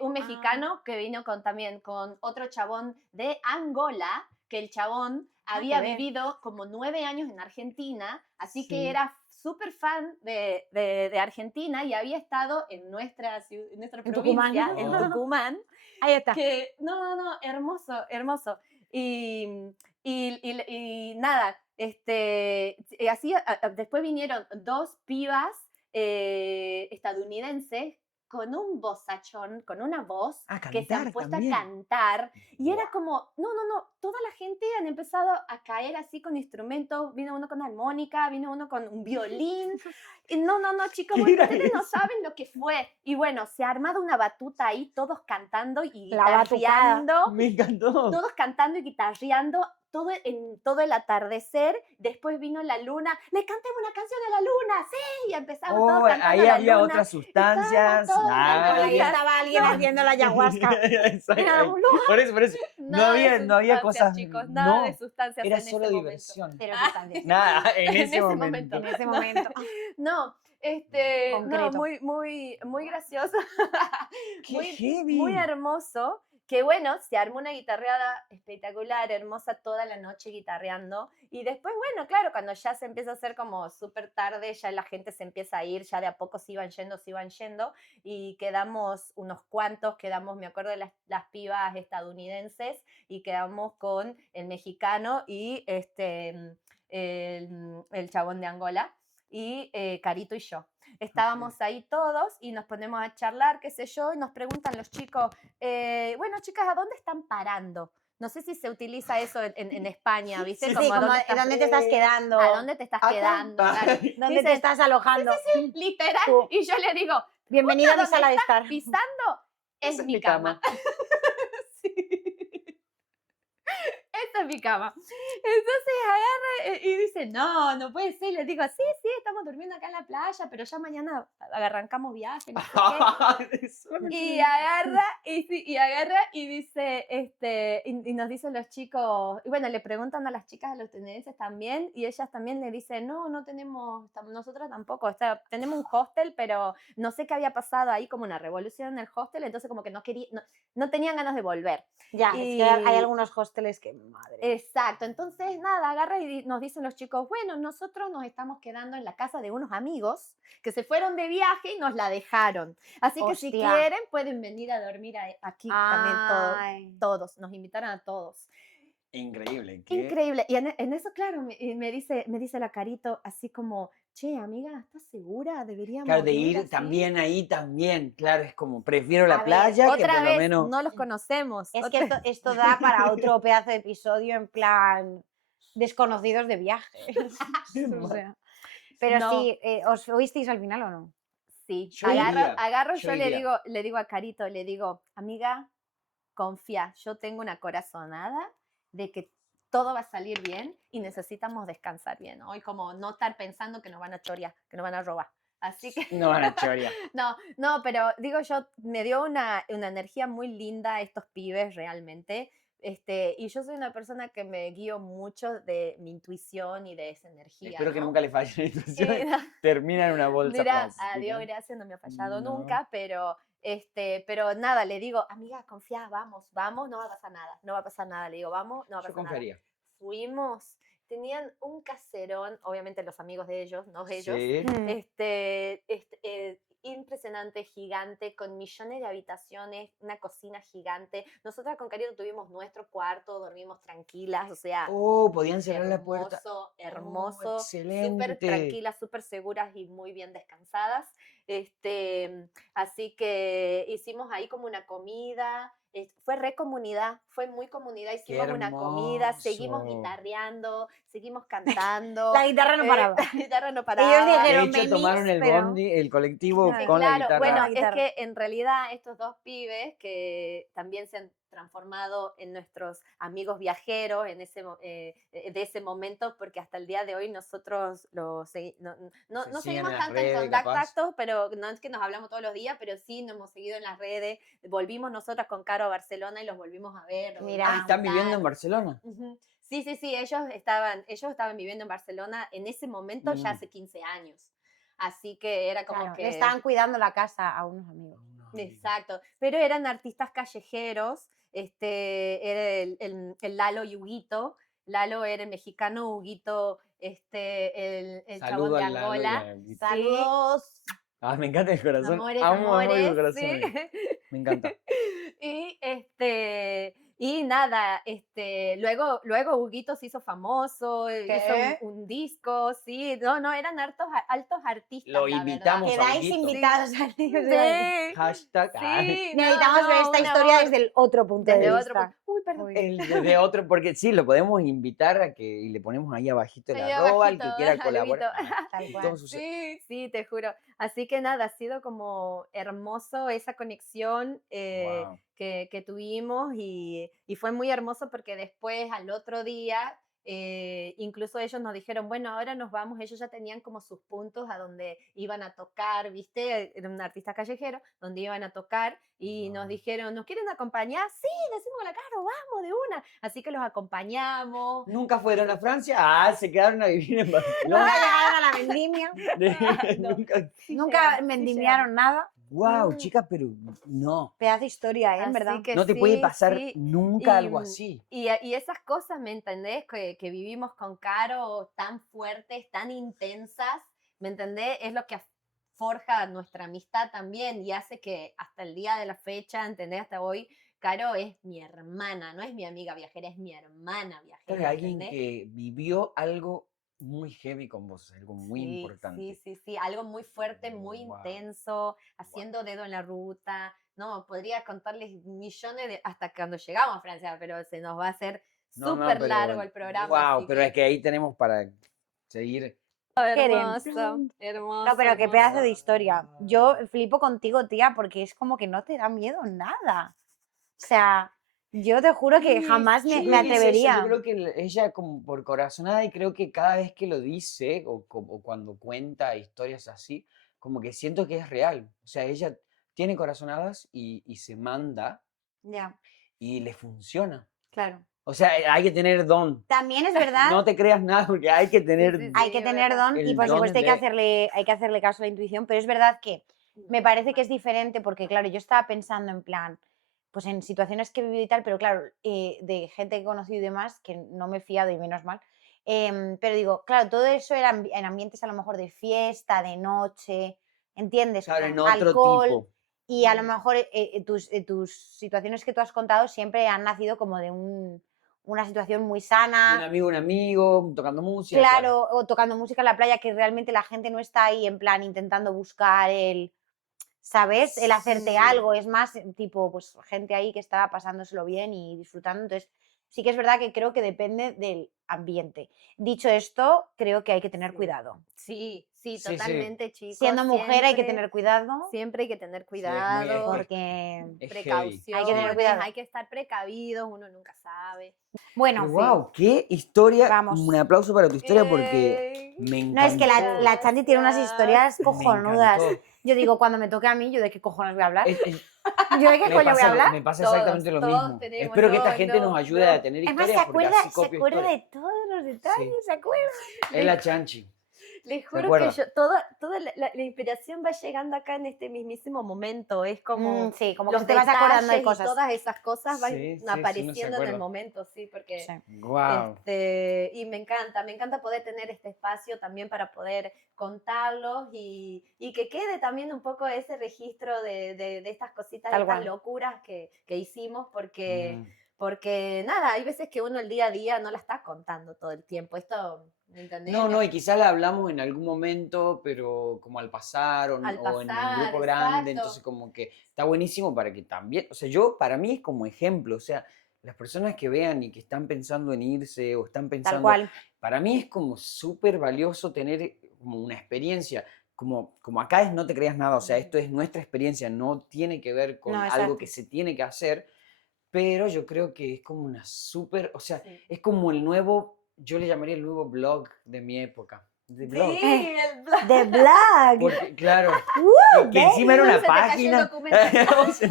Un Ah. mexicano que vino también con otro chabón de Angola, que el chabón había qué bien. vivido como 9 años en Argentina, así Sí. que era súper fan de Argentina y había estado en nuestra Tucumán. provincia, en Oh. Tucumán. Ahí está. Que, no, hermoso, hermoso. Y nada, así, después vinieron dos pibas estadounidenses con un vozachón, con una voz A que se han cantar puesto también. a cantar. Y era como, no, toda la gente han empezado a caer así con instrumentos. Vino uno con armónica, vino uno con un violín. Y no, chicos, ¿Qué bueno, era ustedes no eso? saben lo que fue. Y bueno, se ha armado una batuta ahí, todos cantando y La batucada. guitarreando. Me encantó. Todos cantando y guitarreando, todo el atardecer. Después vino la luna. Le cantemos una canción a la luna, sí. Y empezamos todos Oh, cantando ahí a la había luna. otras sustancias. todos Ah, Ahí ya. estaba alguien haciendo la ayahuasca. Exacto, Era ahí. un lugar. Por eso. No había sustancias, cosas. chicos, nada de No, sustancias era en solo ese diversión. Pero sustancias. Nada, en En ese ese momento. En ese momento. No, Concreto. muy gracioso. ¡Qué heavy! Muy hermoso. Que bueno, se armó una guitarreada espectacular, hermosa, toda la noche guitarreando. Y después, bueno, claro, cuando ya se empieza a hacer como súper tarde, ya la gente se empieza a ir, ya de a poco se iban yendo. Y quedamos unos cuantos, me acuerdo de las pibas estadounidenses, y quedamos con el mexicano y el chabón de Angola, y Carito y yo. Estábamos ahí todos y nos ponemos a charlar, qué sé yo, y nos preguntan los chicos, bueno, chicas, ¿a dónde están parando? No sé si se utiliza eso en España, ¿viste? Sí, Como, como, ¿dónde te estás quedando? ¿A dónde te estás Acá. quedando? Claro. ¿Dónde Dicen, te estás alojando? literal, Tú. y yo le digo, Bienvenida a mi ¿dónde sala de estar. pisando? Es mi cama. Sí. Esta es mi cama. Entonces agarra y dice, no puede ser. Le digo, sí, estamos durmiendo acá en la playa, pero ya mañana arrancamos viaje, no sé qué. Y agarra y dice, y nos dicen los chicos, y bueno, le preguntan a las chicas, a los estadounidenses también, y ellas también le dicen, no tenemos, nosotros tampoco, o sea, tenemos un hostel, pero no sé qué había pasado ahí, como una revolución en el hostel, entonces como que no tenían ganas de volver. Ya, es que hay algunos hosteles que, madre. Exacto, entonces nada, agarra y nos dicen los chicos, bueno, nosotros nos estamos quedando en la casa de unos amigos que se fueron de viaje y nos la dejaron. Así que si Hostia. quieren pueden venir a dormir aquí también todos, nos invitaron a todos. Increíble. ¿qué? Increíble. Y en eso, claro, me dice la Carito así como, che, amiga, ¿estás segura? Deberíamos Claro, de ir ir así". también ahí también. Claro, es como, prefiero A la ver, playa que Otra por lo vez, menos. no los conocemos. Es que esto da para otro pedazo de episodio en plan desconocidos de viaje. O sea, pero No. sí, ¿os fuisteis al final o no? Sí, Yo iría, agarro, yo yo le iría. digo a Carito, le digo, amiga, confía, yo tengo una corazonada de que todo va a salir bien y necesitamos descansar bien, ¿no? Y como no estar pensando que nos van a chorear, que nos van a robar. Así que, No van a chorear. no, pero digo yo, me dio una energía muy linda estos pibes realmente, Y yo soy una persona que me guío mucho de mi intuición y de esa energía. Espero que ¿no? nunca le falle la intuición. Y, no, Termina en una bolsa mira, plástica. a Dios gracias, no me ha fallado No. nunca, pero nada, le digo, amiga, confía, vamos, no va a pasar nada, no va a pasar nada. Le digo, vamos, no va a Yo pasar nada. confiaría. Fuimos, tenían un caserón, obviamente los amigos de ellos, no ellos, Sí. impresionante, gigante, con millones de habitaciones, una cocina gigante. Nosotras con Carito tuvimos nuestro cuarto, dormimos tranquilas, o sea, Oh, podían cerrar la puerta. hermoso, Oh, hermoso, súper excelente. tranquilas, súper seguras y muy bien descansadas. Así que hicimos ahí como una comida, fue re comunidad, fue muy comunidad, hicimos una comida, seguimos hermoso. guitarreando, seguimos cantando. La guitarra no paraba. La guitarra no paraba. Ellos De dijeron, hecho, "Me tomaron mix", el pero- bondi, el colectivo Claro. con la Claro, guitarra. bueno, La es guitarra. que en realidad estos dos pibes que también se han transformado en nuestros amigos viajeros de ese momento, porque hasta el día de hoy nosotros no Se seguimos siguen en las tanto en redes, capaz. contacto, pero no es que nos hablamos todos los días, pero sí nos hemos seguido en las redes. Volvimos nosotras con Caro a Barcelona y los volvimos a ver. los Mira. volvimos a Ah, ¿están viviendo en visitar. Barcelona? Ujú. Sí, ellos estaban viviendo en Barcelona en ese momento ya Mm. hace 15 años. Así que era como Claro, que... le estaban cuidando la casa a unos amigos. Exacto, pero eran artistas callejeros, era el Lalo y Huguito. Lalo era el mexicano, Huguito, el chabón Saludo de al Lalo y Angola. a Huguito. Saludos, Ah, me encanta el corazón. amores, amo el amores. corazón. Sí. Me encanta. Y nada, luego Huguito se hizo famoso, hizo ¿Qué? un disco, sí, no, eran altos artistas. Lo la invitamos verdad. a Quedáis Huguito. invitados al Sí. Hashtag. ay, Sí, Necesitamos ver esta un historia amor. desde el otro punto de Desde vista. otro punto. Uy, perdón. Uy. de otro, porque sí, lo podemos invitar a que y le ponemos ahí abajito el Ahí arroba, al que abajito, quiera al colaborar. Huguito. Tal Y cual. todo sucede. Sí, te juro. Así que nada, ha sido como hermoso esa conexión Wow. que tuvimos y fue muy hermoso porque después al otro día, incluso ellos nos dijeron, bueno, ahora nos vamos, ellos ya tenían como sus puntos a donde iban a tocar, ¿viste? Era un artista callejero, donde iban a tocar y nos Wow. dijeron, ¿nos quieren acompañar? Sí, decimos la cara, vamos de una. Así que los acompañamos. ¿Nunca fueron a Francia? Ah, se quedaron a vivir en Nunca Barcelona. llegaron a la vendimia. No. Nunca. Sí Nunca llegamos, sí vendimiaron nada. Wow, Mm. chicas, pero no. Pedazo de historia, ¿eh? En Así verdad. que No te puede sí, pasar sí. nunca Y, algo así. y esas cosas, ¿me entendés? Que vivimos con Caro tan fuertes, tan intensas, ¿me entendés? Es lo que forja nuestra amistad también y hace que hasta el día de la fecha, ¿entendés? Hasta hoy, Caro es mi hermana, no es mi amiga viajera, es mi hermana Claro, viajera, alguien ¿entendés? que vivió algo muy heavy con vos, algo muy Sí, importante. sí, algo muy fuerte, muy Wow. intenso, haciendo dedo en la ruta. No, podría contarles millones hasta cuando llegamos a Francia, pero se nos va a hacer No, súper pero largo el programa. Wow, así pero es que ahí tenemos para seguir. hermoso, hermoso. No, pero qué hermoso. pedazo de historia. Yo flipo contigo, tía, porque es como que no te da miedo nada. O sea, yo te juro que jamás Yo me creo que es eso, atrevería. yo creo que ella como por corazonada y creo que cada vez que lo dice o cuando cuenta historias así, como que siento que es real. O sea, ella tiene corazonadas y se manda Ya, y le funciona. claro. O sea, hay que tener don. También es verdad, No te creas nada porque hay que tener... sí, sí. hay que tener verdad. don y El por don supuesto de- hay que hacerle caso a la intuición, pero es verdad que me parece que es diferente porque, claro, yo estaba pensando en plan, pues en situaciones que he vivido y tal, pero claro, de gente que he conocido y demás, que no me he fiado y menos mal. Pero digo, claro, todo eso era en ambientes a lo mejor de fiesta, de noche, ¿entiendes? Claro, Con en otro alcohol. tipo. Y a lo Mm. mejor tus situaciones que tú has contado siempre han nacido como de una situación muy De sana, un amigo, tocando música. claro, o tocando música en la playa, que realmente la gente no está ahí en plan intentando buscar ¿sabes? El hacerte Sí. algo, es más tipo, pues gente ahí que está pasándoselo bien y disfrutando. Entonces, sí que es verdad que creo que depende del ambiente. Dicho esto, creo que hay que tener Sí. cuidado. Sí, Sí, totalmente, chicos. Siendo mujer hay que siempre- tener cuidado Siempre hay que tener Sí, es muy- cuidado, porque, es heavy. precauciones, Hay que tener cuidado. hay que estar precavidos, uno nunca sabe. bueno, Pero wow, qué historia. Vamos. Un aplauso para tu historia porque Yay. me encantó. no, es que la Chanti tiene unas historias Me cojonudas. encantó. Yo digo, cuando me toque a mí, ¿yo de qué cojones voy a hablar? Es ¿Yo de qué coño voy a hablar? Me pasa Todos, exactamente lo todos mismo. tenemos, Espero que esta no, gente no, nos ayude no. a tener Además, historias porque así se copio acuerda historias. de todos los detalles, Sí. ¿se acuerda? Es la chanchi. Les ¿Se juro que acuerda? yo, toda la inspiración va llegando acá en este mismísimo momento. Es como Sí, como que los te vas acordando de detalles y cosas. todas esas cosas van Sí, sí, sí, uno se apareciendo en el acuerda. momento, sí, porque Sí. Wow. y me encanta poder tener este espacio también para poder contarlos y que quede también un poco ese registro de estas cositas, Tal de estas cual. locuras que hicimos, Mm. porque nada, hay veces que uno el día a día no la está contando todo el tiempo. Esto, ¿me entendés? No, y quizás la hablamos en algún momento, pero como al pasar Al o en un pasar, grupo grande, exacto. entonces como que está buenísimo para que también, o sea, yo para mí es como ejemplo, o sea, las personas que vean y que están pensando en irse o están Tal pensando, cual. para mí es como súper valioso tener como una experiencia, como acá es no te creas nada, o sea, esto es nuestra experiencia, no tiene que ver con No, algo exacto. que se tiene que hacer, pero yo creo que es como una súper, o sea, Sí. es como el nuevo, yo le llamaría el nuevo blog de mi época. De blog. Sí, el blog. The Black. Porque, claro, Uh, que encima era baby. una Se te cayó el página. documento. O sea,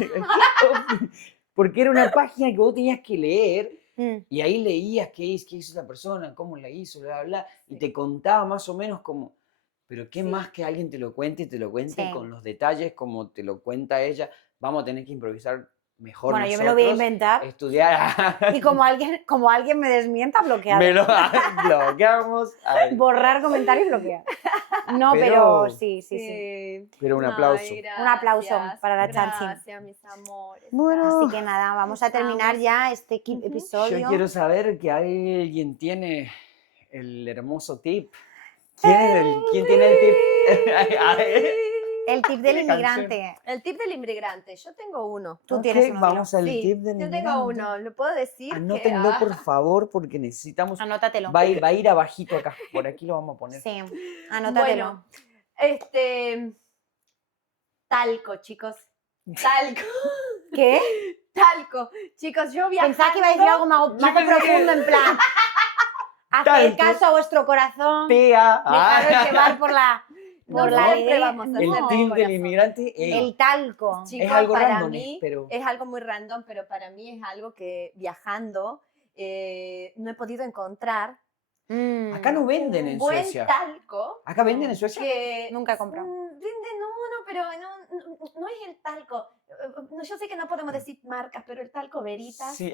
porque era una página que vos tenías que leer Mm. y ahí leías qué hizo esa persona, cómo la hizo, bla, bla, bla, y te contaba más o menos como, pero qué Sí. más que alguien te lo cuente y te lo cuente Sí. con los detalles como te lo cuenta ella. Vamos a tener que improvisar mejor Bueno, yo nosotros. me lo voy a inventar. Estudiar. Y como alguien me desmienta, bloquear. Me lo bloqueamos. Ay, Borrar comentarios y bloquear. No, pero sí. Pero un Ay, aplauso. gracias, Un aplauso para la Chanchi. Gracias, mis amores. Bueno. Así que nada, vamos a terminar Vamos. ya este Ujú. episodio. Yo quiero saber que alguien tiene el hermoso tip. ¿Quién tiene el tip? A ver. El tip del Tiene canción. inmigrante. El tip del inmigrante. Yo tengo uno. Tú Ok, tienes uno, vamos al Sí, tip del yo tengo inmigrante. uno. ¿Lo puedo decir? Anótenlo, por favor, porque necesitamos. Anótatelo. Va a ir abajito acá. Por aquí lo vamos a poner. Sí, anótatelo. Bueno, talco, chicos. Talco. ¿Qué? Talco. Chicos, yo viajando. Pensaba que iba a decir algo más pensé que- profundo, en plan. Haced Talco. caso a vuestro corazón. Tea. Dejaros llevar por la No la siempre idea. vamos a El hacer No. tip del corazón. inmigrante. El talco. Chicos, algo para random, mí pero- es algo muy random, pero para mí es algo que viajando no he podido encontrar. Acá no venden un en buen Suecia. talco. ¿Acá venden en Suecia? Que, Nunca he comprado. Venden uno, pero no es el talco. No, yo sé que no podemos decir marcas, pero el talco Veritas. Sí.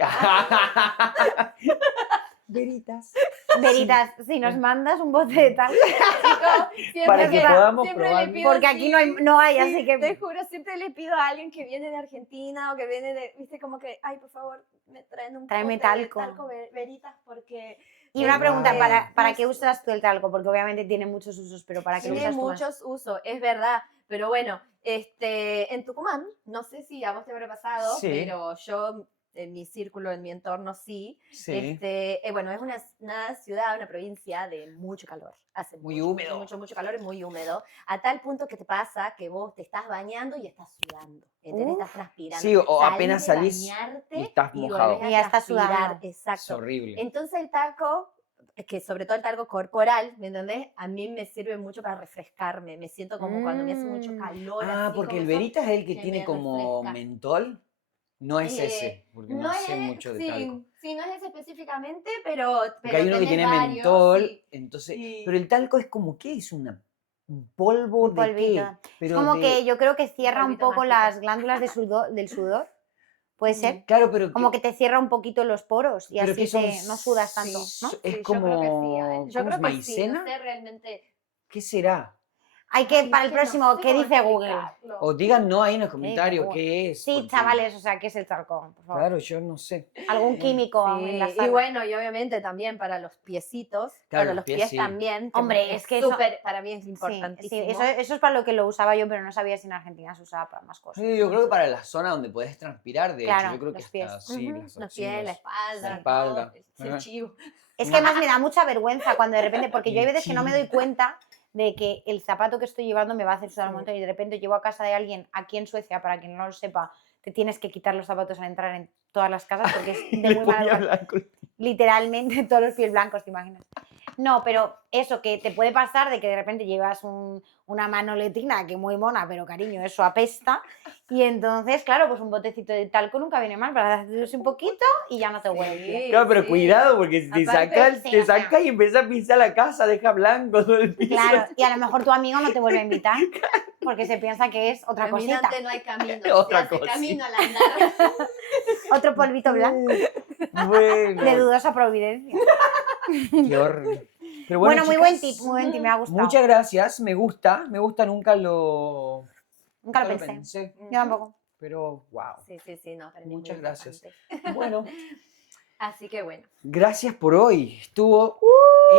Veritas. Veritas, si nos mandas un bote de talco. Chicos, siempre Para que podamos siempre probar. le pido, Porque aquí no hay, sí, así que. te juro, siempre le pido a alguien que viene de Argentina o que viene de, viste, como que, ay, por favor, me traen un Tráeme pote de talco. Veritas porque Y una Wow. pregunta, ¿para no qué sé. usas tú el talco? Porque obviamente tiene muchos usos, pero ¿para qué lo tiene usas tú más? muchos usos, es verdad. Pero bueno, en Tucumán, no sé si a vos te habrá pasado, Sí. pero yo en mi círculo, en mi entorno, sí. Sí. Bueno, es una ciudad, una provincia de mucho calor. Hace Muy mucho, húmedo. mucho calor, es muy húmedo. A tal punto que te pasa que vos te estás bañando y estás sudando. ¿Entendés? Estás transpirando. Sí, o Salís apenas de salís bañarte y estás mojado. volvés a Y ya estás transpirar. sudando. Es Exacto. horrible. Entonces el talco, que sobre todo el talco corporal, ¿me entendés? A mí me sirve mucho para refrescarme. Me siento como cuando me hace mucho calor. Ah, así porque como el eso, Veritas es el que que tiene me como refresca. mentol. No es ese, porque no, sé es- mucho de sí, talco. Sí, no es ese específicamente, pero Porque hay uno que tenés tiene varios, mentol, sí. entonces. Sí. Pero el talco es como, ¿qué es? Un polvo Un de qué? polvito. Pero Como de- que yo creo que cierra un polvito poco mágico. las glándulas del sudor. ¿Puede ser? Claro, pero Como ¿qué- que te cierra un poquito los poros y pero así qué son? no sudas tanto, Sí, ¿no? Es Sí, como. yo creo que sí. Yo ¿cómo creo es? que sí, no ¿Maicena? sé realmente. ¿Qué será? Hay que, Ay, para el es que no próximo, sé ¿qué cómo dice Google? explicarlo. O díganos ahí en los dice comentarios Google? qué es. Sí, porque- chavales, o sea, ¿qué es el talco? Por favor. Claro, yo no sé. Algún químico Sí, en la y sala. bueno, y obviamente también para los piecitos, Claro, para los los pies pies sí. también. que Hombre, es que eso- súper, para mí es Sí, importantísimo. eso es para lo que lo usaba yo, pero no sabía si en Argentina se usaba para más cosas. Sí, yo creo que para la zona donde puedes transpirar, de Claro, hecho, yo creo que los hasta pies. sí, Ujú, las los pies, la axilas. espalda, la espalda. todo, el chivo. Es que además me da mucha vergüenza cuando de repente, porque yo hay El veces que no me doy cuenta de que el zapato que estoy llevando me va a hacer sudar un Sí. montón y de repente llego a casa de alguien aquí en Suecia, para quien no lo sepa, te tienes que quitar los zapatos al entrar en todas las casas porque es de Le muy mala ponía educación. blanco. Literalmente todos los pies blancos, ¿te imaginas? No, pero eso que te puede pasar de que de repente llevas una manoletina que muy mona, pero cariño, eso apesta. Y entonces, claro, pues un botecito de talco nunca viene mal para hacerse un poquito y ya no te huele el pie. Claro, pero sí. cuidado, porque si te Aparte, saca, sí, o sea. y empieza a pisar la casa, deja blanco todo el piso. Claro, y a lo mejor tu amigo no te vuelve a invitar porque se piensa que es otra cosita. Caminante no hay camino. Otra se hace cosita. camino al andar. Otro polvito blanco Bueno, de dudosa providencia. qué horror. Pero Bueno, muy buen chicas, tip, me ha gustado. Muchas gracias, me gusta, nunca lo Nunca lo pensé. Yo tampoco. pero wow. Sí, no, para mí es Muchas muy gracias. importante. Bueno, Así que bueno. gracias por hoy. Estuvo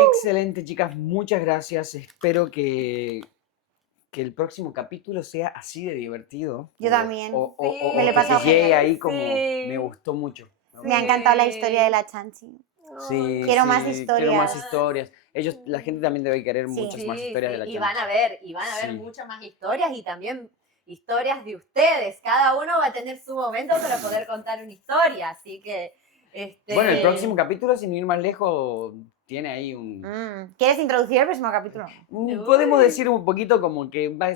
excelente, chicas. Muchas gracias. Espero que el próximo capítulo sea así de divertido. Yo también. O Sí. Me lo he que pasado te llegue genial. ahí como Sí. me gustó mucho. Me ha encantado la historia de la Chanchi. Sí, Quiero más Quiero más historias. historias. La gente también debe querer Sí. muchas más historias de la y Chanchi. van a ver Sí. muchas más historias y también historias de ustedes. Cada uno va a tener su momento para poder contar una historia, así que Bueno, el próximo capítulo, sin ir más lejos, tiene ahí un... ¿Quieres introducir el próximo capítulo? Podemos decir un poquito como que va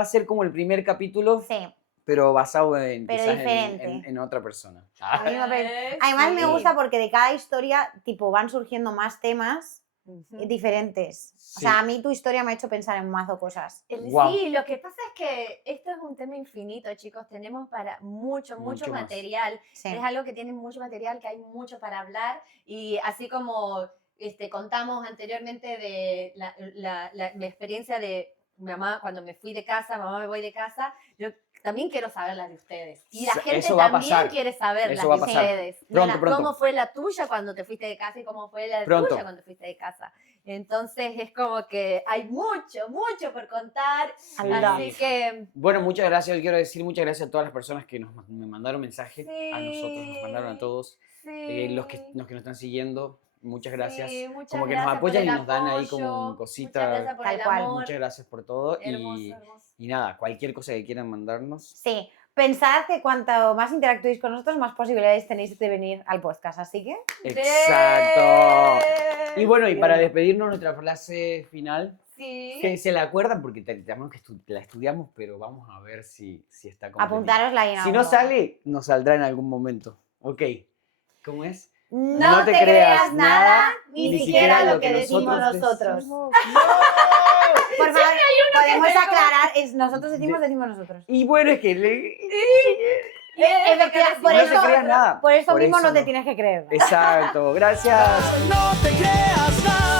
a ser como el primer capítulo, Sí. pero basado en Pero quizás diferente. en otra persona. A mí me parece- Además me gusta porque de cada historia tipo van surgiendo más temas diferentes. O Sí. sea, a mí tu historia me ha hecho pensar en mazo cosas. Guau. Sí, lo que pasa es que esto es un tema infinito, chicos. Tenemos para mucho Mucho más. material. Sí. Es algo que tiene mucho material, que hay mucho para hablar. Y así como contamos anteriormente de la experiencia de mi mamá cuando me fui de casa, mamá me voy de casa, yo también quiero saber las de ustedes. Y la Eso gente va a también pasar. quiere saber Eso las va a de pasar. ustedes. Pronto. ¿Cómo fue la tuya cuando te fuiste de casa y cómo fue la Pronto. tuya cuando fuiste de casa? Entonces es como que hay mucho por contar. Así que Bueno, muchas gracias. Yo quiero decir muchas gracias a todas las personas que me mandaron mensajes, a nosotros, nos mandaron a todos, los que nos están siguiendo. Muchas gracias. Sí, muchas Como que nos gracias por apoyan y el nos dan ahí apoyo, como Muchas cositas. gracias por Tal el cual. amor. Muchas gracias por todo. Hermoso, Y hermoso. nada, cualquier cosa que quieran mandarnos. Sí. Pensad que cuanto más interactuéis con nosotros, más posibilidades tenéis de venir al podcast. Así que Exacto. Y bueno, y Qué para bueno. despedirnos, nuestra frase final, Sí. que se la acuerdan porque tenemos que la estudiamos, pero vamos a ver si está completa. apuntárosla ahí en Si no algo. sale, nos saldrá en algún momento. Ok. ¿Cómo es? No te creas nada, ni siquiera lo que decimos nosotros. decimos. Por favor, podemos tengo- aclarar, es nosotros decimos nosotros. Y bueno, es que Efectivamente, por no eso, te creas nada. por eso mismo no te no. tienes que creer. Exacto. Gracias. No te creas nada.